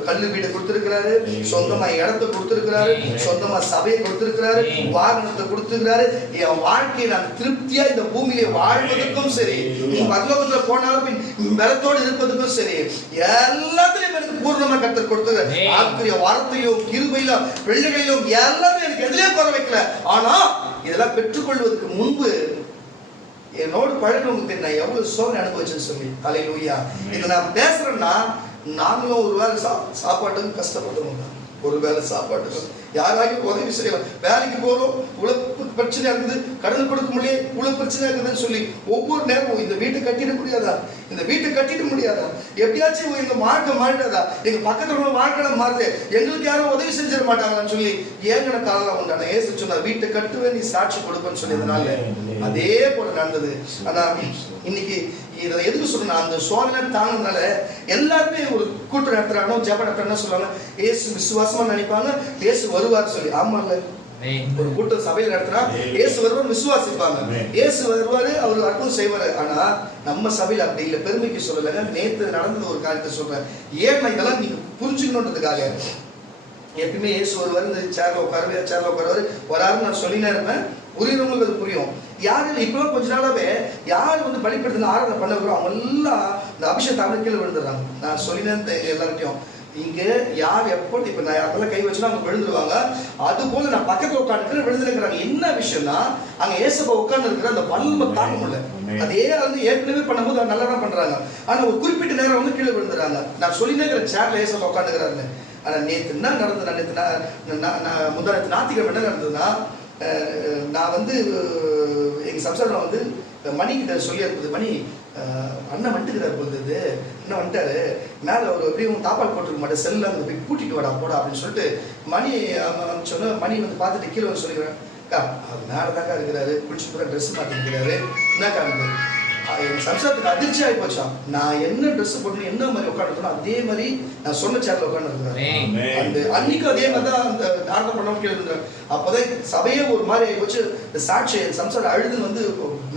கல்லு வீடு கொடுத்திருக்கிறாரு, சொந்தமா இடத்தை கொடுத்திருக்கிறாரு, சொந்தமா சபையை கொடுத்திருக்கிறாரு, வாகனத்தை கொடுத்திருக்கிறாரு. என் வாழ்க்கையை நான் திருப்தியா இந்த பூமியில வாழ்வதற்கும் சரி, பரலோகத்துல போனாலும் பலத்தோடு இருப்பதற்கும் சரி, எல்லாத்திலையும் எனக்கு பூர்ணமா கர்த்தர் கொடுத்திருக்கிறார். ஆத்மீய வார்த்தையிலும் கிருபையிலும் பிள்ளைகளிலும் எல்லாமே எனக்கு எதுலயும் குறை வைக்கல. ஆனா இதெல்லாம் பெற்றுக்கொள்வதற்கு முன்பு என்னோடு பழகிறவங்க தெரியும் நான் எவ்வளவு சோதனை அனுபவிச்சேன்னு சொல்லி. அல்லேலூயா. இதை நான் பேசுறேன்னா, நாங்களும் ஒரு வேளை சாப்பாட்டுக்கு கஷ்டப்பட்டவங்க தான். ஒரு வேளை சாப்பாட்டுக்கு யாராவது உதவி செய்யலாம். வேலைக்கு போறோம், உழைப்பு பிரச்சனை இருக்குது, கடன் கொடுக்க முடியாது, உழைப்பு பிரச்சனை இருக்குதுன்னு சொல்லி ஒவ்வொரு நேரமும் இந்த வீட்டை கட்டிட முடியாதா, இந்த வீட்டை கட்டிட முடியாதா, எப்படியாச்சும் எங்க வாழ்க்கை மாறிடாதா, எங்க பக்கத்துல வாழ்க்கை மாறுது, எங்களுக்கு யாரும் உதவி செஞ்சிட மாட்டாங்கன்னு சொல்லி ஏங்கின காலம் உண்டு. ஆனா ஏசு சொன்னார், வீட்டை கட்டுவே நீ சாட்சி கொடுப்பேன்னு சொல்லியதுனால அதே போல நடந்தது. ஆனா இன்னைக்கு இதை எதுக்கு சொல்றேன்னா, அந்த சோதனை தாங்கினால எல்லாருமே ஒரு கூட்டம் நடத்துறாங்க, ஜெபம் நடத்துறாங்க, சொல்லுவாங்க ஏசு விசுவாசமா நினைப்பாங்க, ஏசு வருவார் சொல்லி. ஆமா இல்ல, ஒரு கூட்டம் சபையில் நடத்தினா ஏசு வருவார் விசுவாசிப்பாங்க, ஏசு வருவாரு, அவரு அற்புதம் செய்வாரு. ஆனா நம்ம சபையில் அப்படி இல்லை. பெருமைக்கு சொல்லலைங்க, நேற்று நடந்தது ஒரு காரியத்தை சொல்றேன். ஏன்னா இதெல்லாம் நீங்க புரிஞ்சுக்கணுன்றதுக்காக. எப்பயுமே ஏசு வருவார், இந்த சேர்ல உட்காருவாரு, வராருன்னு நான் சொல்லினே இருப்பேன். புரியுறவங்களுக்கு அது புரியும். யாரும் இப்பெல்லாம் கொஞ்ச நாளாவே யார் வந்து பலிப்படுத்த ஆராதனை பண்ண வரும், அவங்க எல்லாம் இந்த அபிஷேகத்தை அவனுக்கு கீழே விழுந்துடுறாங்க. நான் சொல்லினேன் எல்லார்ட்டையும், இங்க யார் எப்போ இப்ப நான் யாரெல்லாம் கை வச்சுனா அவங்க விழுந்துருவாங்க. அது போல நான் பக்கத்துல உட்காந்து விழுந்துருக்கிறாங்க. என்ன விஷயம்னா, அங்க ஏசப்பா உட்கார்ந்து இருக்கிற அந்த வல்லமை தாங்க முடியல. அதே வந்து ஏற்கனவே பண்ணும்போது அவங்க நல்லா தான் பண்றாங்க. ஆனா ஒரு குறிப்பிட்ட நேரம் வந்து கீழே விழுந்துறாங்க. நான் சொல்லினே இருக்கிற சேர்ல ஏசப்பா உட்காந்துக்கிறாரு. ஆனா நேற்று என்ன நடந்தது, முந்தானத்து ஞாயிற்றுக்கிழமை என்ன நடந்ததுன்னா, நான் வந்து எங்கள் சம்சாரம் வந்து மணிக்கிட்ட சொல்லி இருக்குது, மணி அண்ணன் வந்துட்டுக்கிறார் பொழுது, அண்ணன் வந்துட்டாரு, மேலே அவர் எப்படியும் தாப்பால் போட்டுருக்க மாட்டேன், செல்லில் வந்து போய் கூட்டிட்டு வாடா போடா அப்படின்னு சொல்லிட்டு மணி சொன்ன. மணி வந்து பார்த்துட்டு கீழே வந்து சொல்லிக்கிறேன், அக்கா அவர் மேலே தாக்கா இருக்கிறாரு, குளிச்சு பூரா ட்ரெஸ் மாற்றிருக்கிறாரு, என்னக்கா வந்து என் சம்சாரத்துக்கு அதிர்ச்சி ஆகி போச்சான். நான் என்ன ட்ரெஸ் போட்டு என்ன மாதிரி உட்காந்துருக்கணும் அதே மாதிரி நான் சொன்ன சேர்ல உட்காந்துருக்கிறேன். அந்த அன்னைக்கும் அதே மாதிரி தான் அந்த ஆர்டர் பண்ணவும் கேள்வி. அப்போதான் சபையே ஒரு மாதிரி ஆகி போச்சு. இந்த சாட்சி என் சம்சாரம் அழுதுன்னு வந்து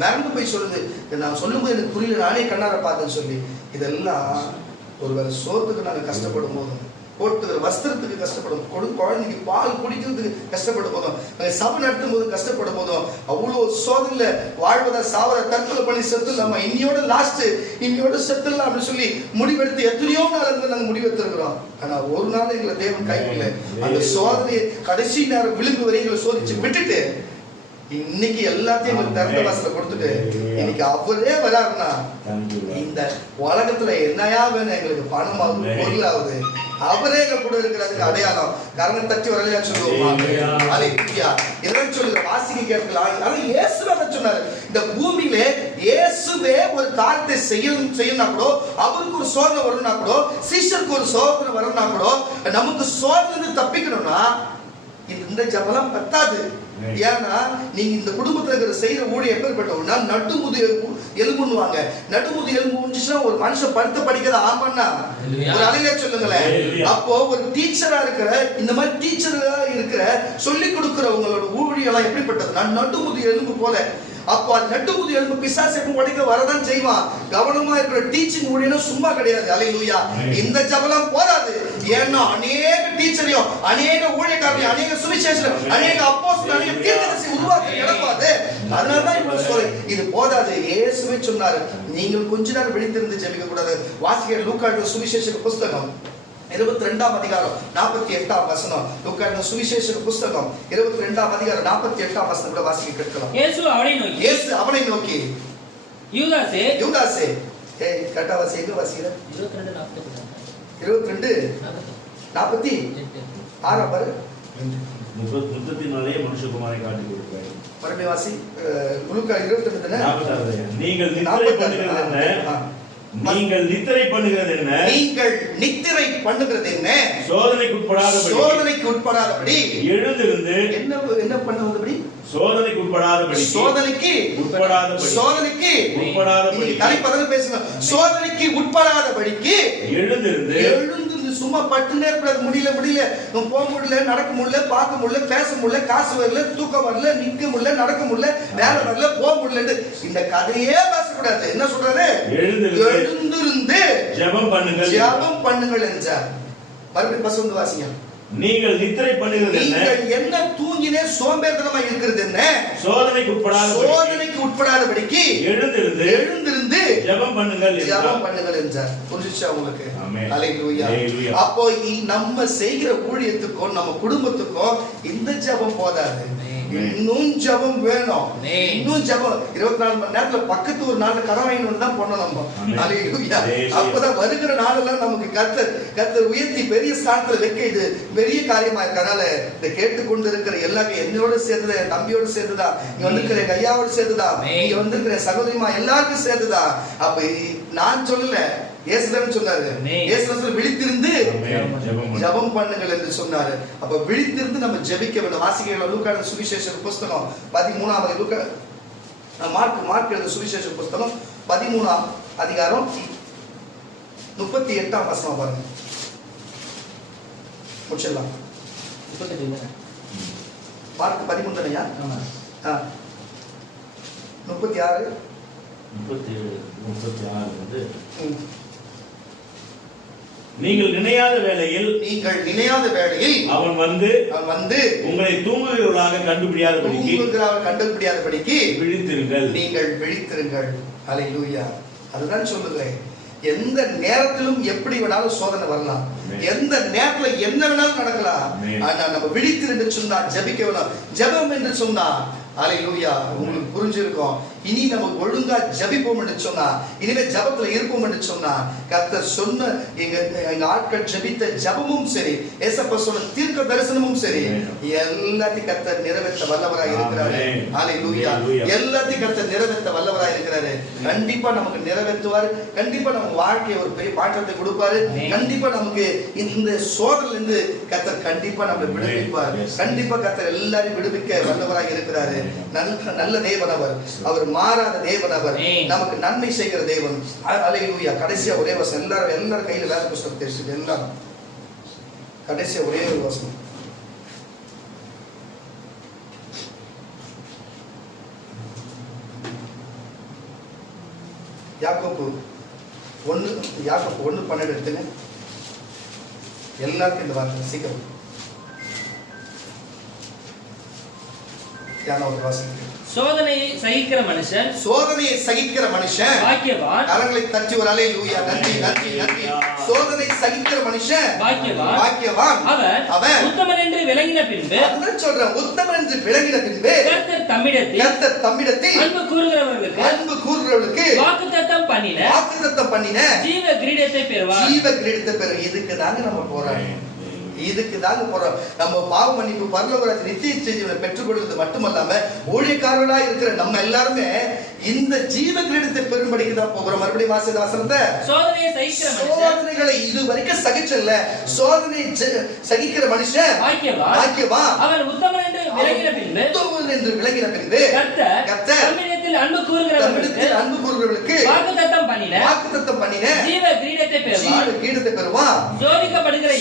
மறந்து போய் சொல்லுது, நான் சொல்லும்போது எனக்கு புரியல, நானே கண்ணார பார்த்தேன்னு சொல்லி. இதெல்லாம் ஒரு வேலை சோத்துக்கு நாங்கள் கஷ்டப்படும் போதும், போட்டுக்கிற வஸ்திரத்துக்கு கஷ்டப்படும், குழந்தைக்கு பால் குடிக்கிறதுக்கு கஷ்டப்படும் போதும், சபை நடத்தும் போது கஷ்டப்படும் போதும், அவ்வளோ சோதனையில வாழ்வதா சாவர தற்கொலை பண்ணி செத்து நம்ம இன்னையோட லாஸ்ட், இன்னையோட செத்துலாம் அப்படின்னு சொல்லி முடிவெடுத்து எத்தனையோ நாள் இருந்து நாங்கள் முடிவெடுத்திருக்கிறோம். ஆனா ஒரு நாள் எங்களை தேவன் கைவிடல. அந்த சோதனையை கடைசி நேரம் விளிம்பு வரை எங்களை சோதிச்சு விட்டுட்டு இன்னைக்கு எல்லாத்தையும் எங்களுக்கு திறந்த வாசல கொடுத்துட்டு இன்னைக்கு அவரே வராருன்னா, இந்த உலகத்துல என்னையா வேணும், எங்களுக்கு பணமாவது பொருளாவது அவரே எங்க கூட இருக்கிறதுக்கு அடையாளம். கரணம் தட்டி வரலையா சொல்லுவோம். இதெல்லாம் சொல்லுங்க, வாசிக்க கேட்கலாம். ஆனா இயேசுவே சொன்னாரு, இந்த பூமியிலே இயேசுவே ஒரு காரியத்தை செய்யணும்னா கூட, அவருக்கு ஒரு சோதனை வரணும்னா கூட, சீஷருக்கு ஒரு சோதனை வரணும்னா கூட, நமக்கு சோதனை தப்பிக்கணும்னா இந்த ஜபலம் பத்தாது. ஏன்னா நீங்க இந்த குடும்பத்துல இருக்கிற செய்யற ஊழியம் எப்பேற்பட்டவங்கன்னா, நடுமுது எலும்புன்னுவாங்க. நடுமுது எலும்பு முடிஞ்சுச்சுன்னா ஒரு மனுஷன் படுத்த படிக்காத ஆமாண்ணா ஒரு அலையில சொல்லுங்களேன். அப்போ ஒரு டீச்சரா இருக்கிற, இந்த மாதிரி டீச்சரா இருக்கிற சொல்லி கொடுக்கிறவங்களோட ஊழியம் எப்படிப்பட்டதுன்னா நடுமுது எலும்பு போல. அப்போ நட்டு ஊதி எழுப்பு பிசாசு எப்ப உடைக்க வரதான் செய்வான். கவனமா இருக்கிற டீச்சிங் ஊழியம் சும்மா கிடையாது. அல்லேலூயா. இந்த ஜபலம் போராது. ஏன்னா அநேக டீச்சரையும் அநேக ஊழியக்காரரையும் அநேக சுவிசேஷம் அநேக அப்போஸ்தலர் அநேக தீர்க்கதரிசி உருவாக்க இடப்பாது. அதனாலதான் இப்ப சொல்றேன், இது போதாது. இயேசுவே சொன்னாரு, நீங்கள் கொஞ்ச நேரம் விழித்திருந்து ஜெபிக்க கூடாது. வாசிக்க லூக்கா சுவிசேஷ புஸ்தகம் 22ஆம் அதிகாரம் 48ஆம் வசனம். லூக்கா சுவிசேஷ புஸ்தகம் 22ஆம் அதிகாரம் 48ஆம் வசனம் கூட வாசிக்க கேட்கலாம். இயேசு அவனை நோக்கி யூதாசே கரெக்டா வாசிக்க வாசிக்கிற 22:40 22:46 பாரு. 34 மனுஷகுமாரை காட்டி கொடுக்கிறார். மறுபடியும் வாசி. லூக்கா 22 தானே? 46. நீங்கள் நித்திரை பண்ணுகிறது என்ன? நீங்கள் நித்திரை பண்ணுகிறது என்ன? சோதனைக்கு உட்படாதபடி எழுந்திருந்து என்ன பண்ணுவதுபடி? சோதனைக்கு உட்படாதபடி தலைப்பதன பேசுங்க. சோதனைக்கு உட்படாதபடிக்கு எழுந்திருந்து சும்மா பட்டுனே இருக்கூடாது. முடியல போக முடியல, நடக்க முடியல, பார்க்க முடியல, பேச முடியல, காசு வரல, தூக்கம் வரல, நிக்க முடியல, நடக்க முடியல, வேலை வரல, போக முடியல, இந்த கதையே பேசக்கூடாது. என்ன சொல்றாரு? எழுந்திருந்து ஜெபம் பண்ணுங்கள் என்றார். மறுபடியும் பசங்க வாசிங்க. நீங்கள் நித்திரை பண்ணுகிறது என்ன? நீங்கள் என்ன தூங்கினே சோம்பேறித்தனமா இருக்கிறது என்ன? சோதனைக்கு உட்படாதபடிக்கு எழுந்திருந்து ஜெபம் பண்ணுங்கள் என்றார். புரிஞ்சுச்சா உங்களுக்கு? ஹல்லேலூயா. அப்போ நம்ம செய்கிற ஊழியத்துக்கும் நம்ம குடும்பத்துக்கும் இந்த ஜெபம் போதாது. இன்னும் ஜெபம் வேணும். இன்னும் ஜெபம் 24 மணி நேரத்துல பக்கத்து ஒரு நாள் கடன் வாங்கணும் தான் பண்ணணும் நம்ம. ஹல்லேலூயா. அப்பதான் வருகிற நாளெல்லாம் நமக்கு கர்த்தர் உயர்த்தி பெரிய ஸ்தானத்துல வைக்க இது பெரிய காரியமா இருக்கனால இந்த கேட்டுக்கொண்டு இருக்கிற எல்லாரும் என்னோட சேர்ந்ததா, என் தம்பியோட சேர்ந்ததா, இங்க வந்திருக்கிற எங்க ஐயாவோட சேர்ந்ததா, இங்க வந்திருக்கிற சகோதரிமா எல்லாருக்கும் சேர்ந்ததா. அப்ப நான் சொல்லல, இயேசுதான் சொன்னாரு. இயேசு விழித்திருந்து ஜெபம் பண்ணுங்கள் என்று சொன்னாரு. அப்ப விழித்திருந்து நம்ம ஜெபிக்க வேண்டும். வாசிக்கலாம். லூக்கா சுவிசேஷ புஸ்தகம் 13ஆம் லூக்கா மார்க் எழுதின சுவிசேஷ புஸ்தகம் 13ஆம் அதிகாரம் 38ஆம் வசனம் பாருங்க. முடிச்சிடலாம். 38 மார்க் 13 தானயா? 36 வந்து நீங்கள் நினையாத வேளையில் அவன் வந்து உங்களை தூங்குகிறவர்களாக கண்டுபிடியாதபடிக்கு நீங்கள் விழித்திருங்கள். ஹல்லேலூயா. அதுதான் சொல்லுகிறேன். எந்த நேரத்திலும் எப்படி வேணாலும் சோதனை வரலாம். எந்த நேரத்துல என்ன வேணாலும் நடக்கலாம். ஆனா நம்ம விழித்திருந்து சொன்னா ஜெபிக்க வேணும். ஜெபம் என்று சொன்னா ஹல்லேலூயா உங்களுக்கு புரிஞ்சிருக்கும். இனி நமக்கு ஒழுங்கா ஜெபிப்போம் என்று சொன்னா, இனிமே ஜெபத்துல இருப்போம் என்று சொன்னா, கர்த்தர் சொன்ன எங்க ஆட்கள் ஜெபித்த ஜெபமும் சரி, ஏசப்பா சொன்ன தீர்க்க தரிசனமும் சரி, எல்லாத்தையும் கர்த்தர் நிறைவேற்ற வல்லவராய் இருக்கிறாரு. ஹல்லேலூயா. எல்லாத்தையும் கர்த்தர் நிறைவேற்ற வல்லவராய் இருக்கிறாரு. கண்டிப்பா நமக்கு நிறைவேற்றுவார். கண்டிப்பா நம்ம வாழ்க்கையை ஒரு பெரிய மாற்றத்தை கொடுப்பாரு. கண்டிப்பா நமக்கு இந்த சோதனையில இருந்து கர்த்தர் கண்டிப்பா நம்மளை விடுவிப்பார். கண்டிப்பா கர்த்தர் எல்லாரையும் விடுவிக்க வல்லவராய் இருக்கிறாரு. நல்ல தேவன் அவர். அவர் மாறாத தேவன் அவர். நமக்கு நன்மை செய்கிற தேவன். ஹல்லேலூயா. கடைசியா ஒரே வசனம். எல்லாரும் கையில வேத புத்தகத்தை எடுத்து எல்லாரும் கடைசியா ஒரே ஒரு வசனம். யாக்கோபு 1:12 எடுத்துங்க. எல்லாருக்கும் இந்த வார்த்தை சீக்கிரம் சோதனையை சகிக்கிற மனுஷன் பாக்கியவான். கரங்களை தட்டி ஒரு அல்லேலூயா. நன்றி. சோதனை சகிக்கிற மனுஷன் பாக்கியவான். அவன் உத்தமன் என்று விளங்கின பின்பு, அதான் சொல்றேன், உத்தமன் என்று விளங்கின பின்பு கர்த்தர் தம்மிடத்தில் அன்பு கூறுகிறவர்களுக்கு வாக்குத்தத்தம் பண்ணின ஜீவ கிரீடத்தை பெறுவார். இதுக்கு தாங்க நம்ம போராடுறோம். நம்ம பாவ மன்னிப்பு, பரலோக நித்திய ஜீவனை பெற்றுக்கொள்வது மட்டுமல்லாம ஊழியக்காரர்களா இருக்கிற நம்ம எல்லாருமே இந்த ஜீவ கிரீடத்தை பெறும்படிக்கு தான் போகிறோம். மறுபடியும் வசனத்தை, சோதனைகளை இதுவரைக்கும் சகிச்சல்ல, சோதனை சகிக்கிற மனுஷன் பாக்கியவான். அவன் உத்தமன் என்று விளங்கின பின்பு கர்த்தர் அன்பு கூறுகிறவர்களுக்கு வாக்குத்தத்தம் பண்ணின ஜீவ கிரீடத்தை பெறுவான். சோதிக்கப்படுகிற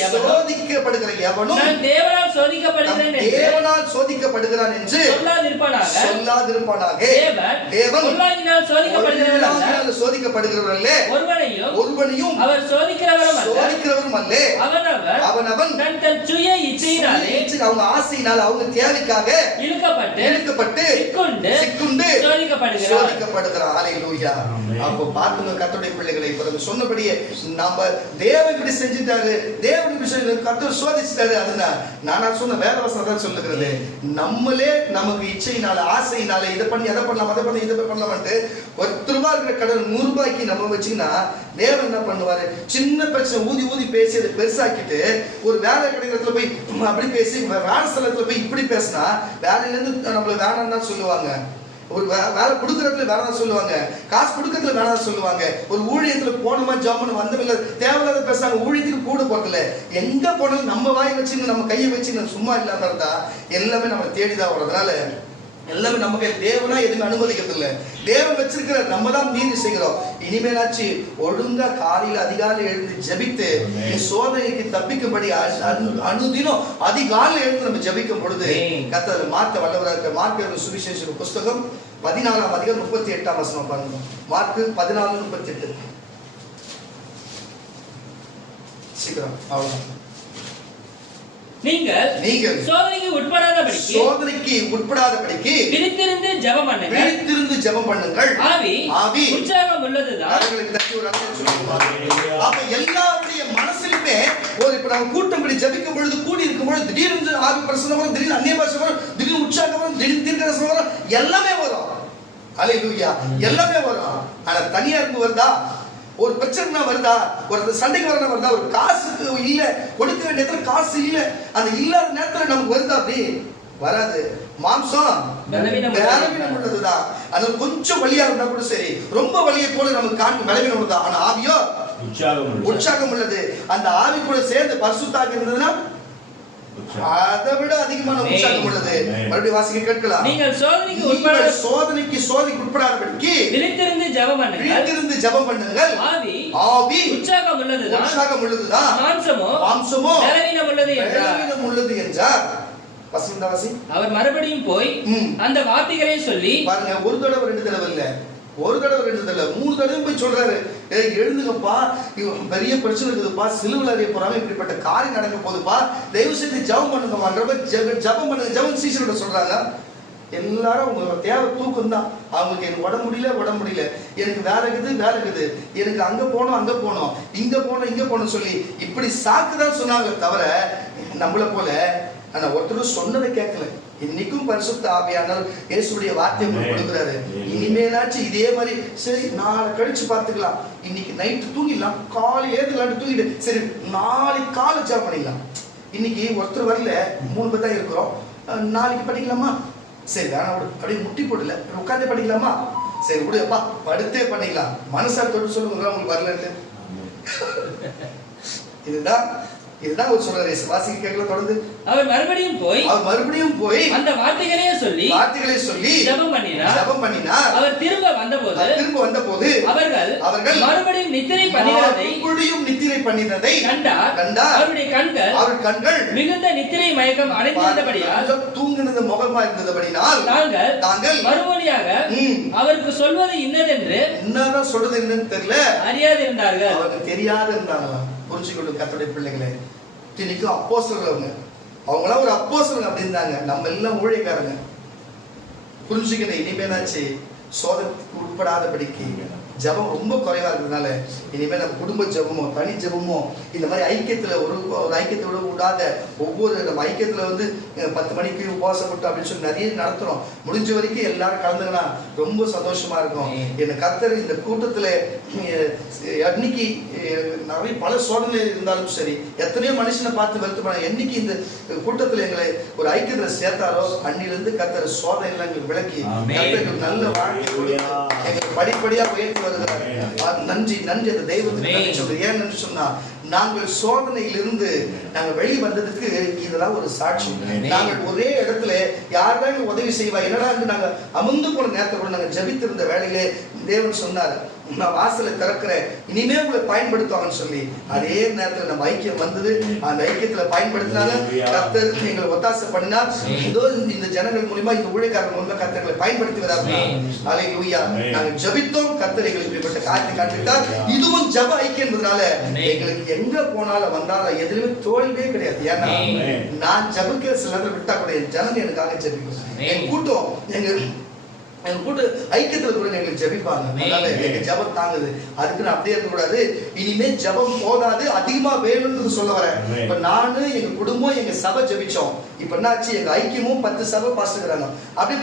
சோதிக்கப்படுகிற எவனும் நான் தேவனால் சோதிக்கப்படுகிறேன் என்று தேவனால் சோதிக்கப்படுகிறான் என்று சொல்லாதிருப்பானாக. தேவன் பொல்லாங்கினால் சோதிக்கப்படுகிறவர்கள் அல்ல, ஒருவனையும் அவர் சோதிக்கிறவரும் அல்ல. அவனவன் தன் சுய இச்சையினாலே அவங்க ஆசையினால் அவங்க தேவைக்காக இழுக்கப்பட்டு சிக்குண்டு சோதிக்கப்படுகிறான். ஹல்லேலூயா. அப்போ பார்த்துங்க கர்த்தருடைய பிள்ளைகளை, இப்ப சொன்னபடியே நாம தேவன் இப்படி செஞ்சுட்டாரு, தேவன் இப்படி செஞ்சு கர்த்தர் சோதிச்சுட்டாரு. அதுதான் நானா சொன்ன வேத வசனம் தான் சொல்லுகிறது. நம்மளே நமக்கு இச்சையினால ஆசையினால இதை பண்ணி அதை பண்ணலாம் அதை பண்ணி இதை பண்ணலாம்ட்டு ₹10 இருக்கிற கடன் ₹100 நம்ம வச்சுக்கினா தேவன் என்ன பண்ணுவாரு? சின்ன பிரச்சனை ஊதி ஊதி பேசி அதை பெருசாக்கிட்டு ஒரு வேலை கிடைக்கிறதுல போய் அப்படி பேசி வேலை ஸ்தலத்துல போய் இப்படி பேசினா வேலையில இருந்து நம்மள வேணாம்னு தான் சொல்லுவாங்க. ஒரு வேலை கொடுக்கறதுல வேணாம் சொல்லுவாங்க, காசு கொடுக்கறதுல வேணாம் சொல்லுவாங்க. ஒரு ஊழியத்துல போனோமா ஜம்முன்னு வந்தவில்லை தேவையில்லாத பேசுறாங்க. ஊழியத்துக்கு கூட போறதில்ல, எங்க போனாலும் நம்ம வாய் வச்சுன்னு நம்ம கையை வச்சுன்னு சும்மா இல்லாம இருந்தா எல்லாமே நம்ம தேடிதான் வர்றதுனால எல்லாமே நம்ம கையில் தேவனா எதுவும் அனுமதிக்கிறது இல்லை. தேவன் வச்சிருக்கிற நம்ம தான் மீறி செய்கிறோம். இனிமேலாச்சு ஒழுங்கா காலையில அதிகாலை எழுந்து ஜபித்து சோதனைக்கு தப்பிக்கும்படி அனுதினம் அதிகாலையில் எழுந்து நம்ம ஜபிக்கும் பொழுது கர்த்தர் மாற்ற வல்லவராக இருக்க. மார்க்கு சுவிசேஷ புஸ்தகம் 14ஆம் அதிகாரம் 38ஆம் வசனம் பாருங்க. மார்க்கு 14:38. சீக்கிரம் அவ்வளவுதான். நீங்கள் சோதனைக்கு உட்படாதபடிக்கு விழித்திருந்து ஜெபம் பண்ணுங்கள். ஆவி உற்சாகம் உள்ளதுதான். அப்ப எல்லாருடைய மனசிலுமே ஒரு இப்ப நம்ம கூட்டம் படி ஜெபிக்கும் பொழுது கூடி இருக்கும் பொழுது திடீர்னு ஆவி பிரசன்னம் வரும், திடீர்னு அந்நிய பாஷை வரும், திடீர்னு உற்சாகம் வரும், திடீர்னு தீர்க்கதரிசனம் வரும், எல்லாமே வரும். ஹல்லேலூயா. எல்லாமே வரும். ஆனா தனியா இருந்து வருதா? ஒரு பிரச்சனை வருதா? ஒரு சண்டைக்கு வரணும் வருதா? ஒரு காசுக்கு இல்ல, கொடுக்க வேண்டிய இடத்துல காசு இல்ல, அந்த இல்லாத நேரத்துல நமக்கு வருதா? அப்படி வராது. மாம்சம் பலவீனம் உள்ளதுதான். அது கொஞ்சம் வலியா இருந்தா கூட சரி, ரொம்ப வலியை போல நமக்கு காண்பு பலவீனம் உள்ளதா. ஆனா ஆவியோ உற்சாகம் உள்ளது. அந்த ஆவி கூட சேர்ந்து பரிசுத்தாக இருந்ததுன்னா அதை விட அதிகமான உற்சாகம் உள்ளது. மறுபடியும் வாசிக்க கேட்கலாம். நீங்கள் சோதனைக்கு உட்படாதபடிக்கு விழித்திருந்து ஜெபம் பண்ணுங்கள். ஆவி உற்சாகம் உள்ளதுதான். மாம்சமோ பலவீனம் உள்ளது என்றார். அவர் மறுபடியும் போய் அந்த வார்த்தைகளை சொல்லி பாருங்க, ஒரு தடவை 2 தடவை இல்ல, ஒரு தடவை 2 தடவை 3 தடவை போய் சொல்றாரு, எழுந்துங்கப்பா, பெரிய பிரச்சனை இருக்குதுப்பா, சிலுவையில் அறிய போறாங்க, இப்படிப்பட்ட காரியம் நடக்க போகுதுப்பா, தயவு செய்து ஜெபம் பண்ணுங்க. ஜெபம் பண்ணுங்க. ஜெபம் சீசரோட சொல்றாங்க. எல்லாரும் உங்களோட தேவை தூக்கம் தான். அவங்களுக்கு எனக்கு உடம்பு முடியல, எனக்கு வேலை இருக்குது, எனக்கு அங்க போனோம் இங்க போனோம் சொல்லி இப்படி சாக்குதான் சொன்னாங்க தவிர நம்மள போல ஆனா ஒருத்தரும் சொன்னதை கேட்கல. இன்னைக்கும் பரிசுத்த ஆவியானவர் இயேசுடைய வார்த்தை கொடுக்குறாரு. இனிமேலாச்சும் இதே மாதிரி சரி நாளை கழிச்சு பார்த்துக்கலாம், இன்னைக்கு நைட்டு தூங்கிடலாம், காலையில் ஏதுலான்னு தூங்கிட்டு சரி நாளைக்கு காலை ஜாப் பண்ணிடலாம். இன்னைக்கு ஒருத்தர் வரல, 3 பேர் தான் இருக்கிறோம், நாளைக்கு படிக்கலாமா? சரி வேணா விடு, அப்படியே முட்டி போடல, உட்காந்தே படிக்கலாமா? சரி விடு அப்பா, படுத்தே பண்ணிக்கலாம். மனசார் தொட்டு சொல்லுங்க உங்களுக்கு வரலன்னு. இதுதான் ஒரு சொல்றாரு. வாசிக்க கேட்கல தொடர்ந்து. அவர் மறுபடியும் போய் அந்த வார்த்தைகளை சொல்லி ஜெபம் பண்ணினார். அவர் திரும்ப வந்தபோது அவர்கள் மறுபடியும் நித்திரை பண்ணினதை கண்டார். அவருடைய கண்கள் மிகுந்த நித்திரை மயக்கம் அடைந்திருந்தபடியால், தூங்கினது முகமா இருந்தபடியால் நாங்கள் மறுமொழியாக அவருக்கு சொல்வது இன்னதென்று என்னதான் சொல்றது என்னன்னு தெரியல, அறியாதிருந்தார்கள். அவருக்கு தெரியாது இருந்தாங்களா? புரிஞ்சுக்கொள்ளும் கர்த்தருடைய பிள்ளைகளே. இன்னைக்கு அப்போஸ்தலர்கள் அவங்களாம் ஒரு அப்போஸ்தலர் அப்படி இருந்தாங்க. நம்ம எல்லாம் ஊழியக்காரங்க. புரிஞ்சுக்கணும். இனிமேலாச்சு சோதனைக்கு உட்படாதபடிக்கு ஜபம் ரொம்ப குறைவா இருக்கிறதுனால இனிமேல் நம்ம குடும்ப ஜபமோ தனி ஜபமோ இந்த மாதிரி ஐக்கியத்துல ஒரு ஐக்கியத்தோட விடாத ஒவ்வொரு நம்ம ஐக்கியத்துல 10 மணிக்கு உபவாசப்பட்டு அப்படின்னு சொல்லி நிறைய நடத்துறோம். முடிஞ்ச வரைக்கும் எல்லாரும் கலந்துங்கன்னா ரொம்ப சந்தோஷமா இருக்கும். என்ன கர்த்தர் இந்த கூட்டத்துல அன்னைக்கு நிறைய பல சோதனை இருந்தாலும் சரி, எத்தனையோ மனுஷனை பார்த்து வருத்தப்பட என்னைக்கு இந்த கூட்டத்துல எங்களை ஒரு ஐக்கியத்துல சேர்த்தாரோ அன்னிலிருந்து கர்த்தர் சோதனை எல்லாம் எங்களுக்கு விளக்கி கர்த்தருக்கு நல்ல வாழ்க்கை எங்களுக்கு படிப்படியா உயர்த்தி வருகிறார். நன்றி அந்த தெய்வத்துக்கு நன்றி சொல்றேன். ஏன்னு சொன்னா நாங்கள் சோதனையிலிருந்து நாங்கள் வெளி வந்ததுக்கு இதெல்லாம் ஒரு சாட்சி. நாங்கள் ஒரே இடத்துல யார்தான் உதவி செய்வா என்னடா நாங்க அமர்ந்து போன நேரத்தை கூட நாங்கள் ஜெபித்திருந்த வேளையிலே தேவன் சொன்னார், நான் வாசலை திறக்கிறேன், இனிமே உங்களை பயன்படுத்துவாங்கன்னு சொல்லி. அதே நேரத்தில் நம்ம ஐக்கியம் வந்தது, அந்த ஐக்கியத்துல பயன்படுத்தினாங்க. கர்த்தர் எங்களை ஒத்தாசை பண்ணினார். இதோ இந்த ஜனங்கள் மூலமா, இந்த ஊழியக்காரர்கள் மூலமா கர்த்தர்களை பயன்படுத்துவதாக. அல்லேலூயா. நாங்கள் ஜெபித்தோம், கர்த்தர் எங்களுக்கு இப்படிப்பட்ட காரியத்தை காண்பித்தார். இதுவும் ஜெப ஐக்கியம் என்பதனால எங்களுக்கு எங்க போனாலும் வந்தாலும் எதுலையுமே தோல்வியே கிடையாது. ஏன்னா நான் ஜெபிக்கிற சில நேரத்தில் விட்டா கூட என் ஜனங்க எனக்காக ஜெபிக்கும். என் கூட்டம் எங்க கூட்டு ஐக்கியத்துல கூட எங்களுக்கு ஜெபிப்பாங்க. அதனால எங்க ஜெபம் தாங்குது. அதுக்குன்னு அப்படியே இருக்க கூடாது. இனிமே ஜெபம் போதாது, அதிகமா வேணும்னு சொல்ல வரேன். இப்ப நானு எங்க குடும்பம் எங்க சபை ஜெபிச்சோம். இப்ப என்னாச்சு, எங்க ஐக்கியமும் 10 சபை பாஸ்டுறாங்க. அப்படியே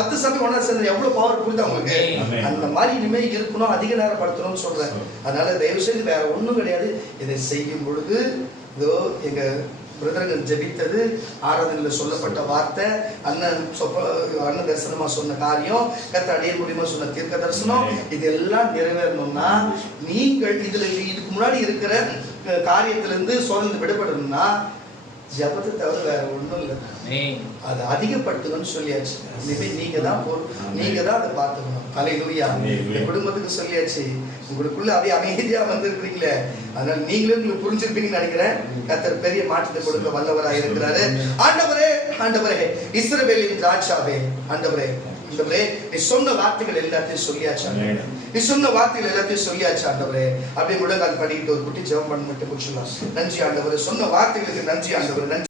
10 சபை ஒன்னா சேர்ந்து எவ்வளவு பவர் கொடுத்தா உங்களுக்கு. அந்த மாதிரி இனிமே இருக்கணும், அதிக நேரம் படுத்தணும்னு சொல்றேன். அதனால தயவு செய்து வேற ஒண்ணும் கிடையாது. இதை செய்யும் பொழுது இதோ எங்க பிரதர்கள் ஜெபித்தது, ஆராதனையில் சொல்லப்பட்ட வார்த்தை, அண்ணன் தரிசனமா சொன்ன காரியம், கர்த்தர் அடியேன் மூலியமா சொன்ன தீர்க்க தரிசனம், இதெல்லாம் நிறைவேறணும்னா நீங்கள் இதுக்கு முன்னாடி இருக்கிற காரியத்திலிருந்து சோதனை விடுபடணும்னா ஜபத்தை தவிர வேற ஒண்ணும் இல்லை. அதை அதிகப்படுத்தணும்னு சொல்லியாச்சு. இனிமே நீங்க தான் அதை பார்த்துக்கணும். அல்லேலூயா. இந்த குடும்பத்துக்கு சொல்லியாச்சு. உங்களுக்குள்ள அப்படியே அமைதியா வந்திருக்கிறீங்களே, அதனால நீங்களும் உங்களுக்கு புரிஞ்சிருப்பீங்கன்னு நினைக்கிறேன். கர்த்தர் பெரிய மாற்றத்தை கொடுக்க வல்லவராக இருக்கிறாரு. ஆண்டவரே இஸ்ரவேலின் ராஜாவே, ஆண்டவரே நீ சொன்ன வார்த்தைகள் எல்லாத்தையும் சொல்லியாச்சு. நீ சொன்ன வார்த்தைகள் எல்லாத்தையும் சொல்லியாச்சு ஆண்டவரே. அப்படியே முழங்கால் படிக்கிட்டு ஒரு குட்டி ஜெபம் பண்ண மட்டும் முடிச்சுக்கலாம். நன்றி ஆண்டவரே, சொன்ன வார்த்தைகளுக்கு நன்றி ஆண்டவரே. நன்றி.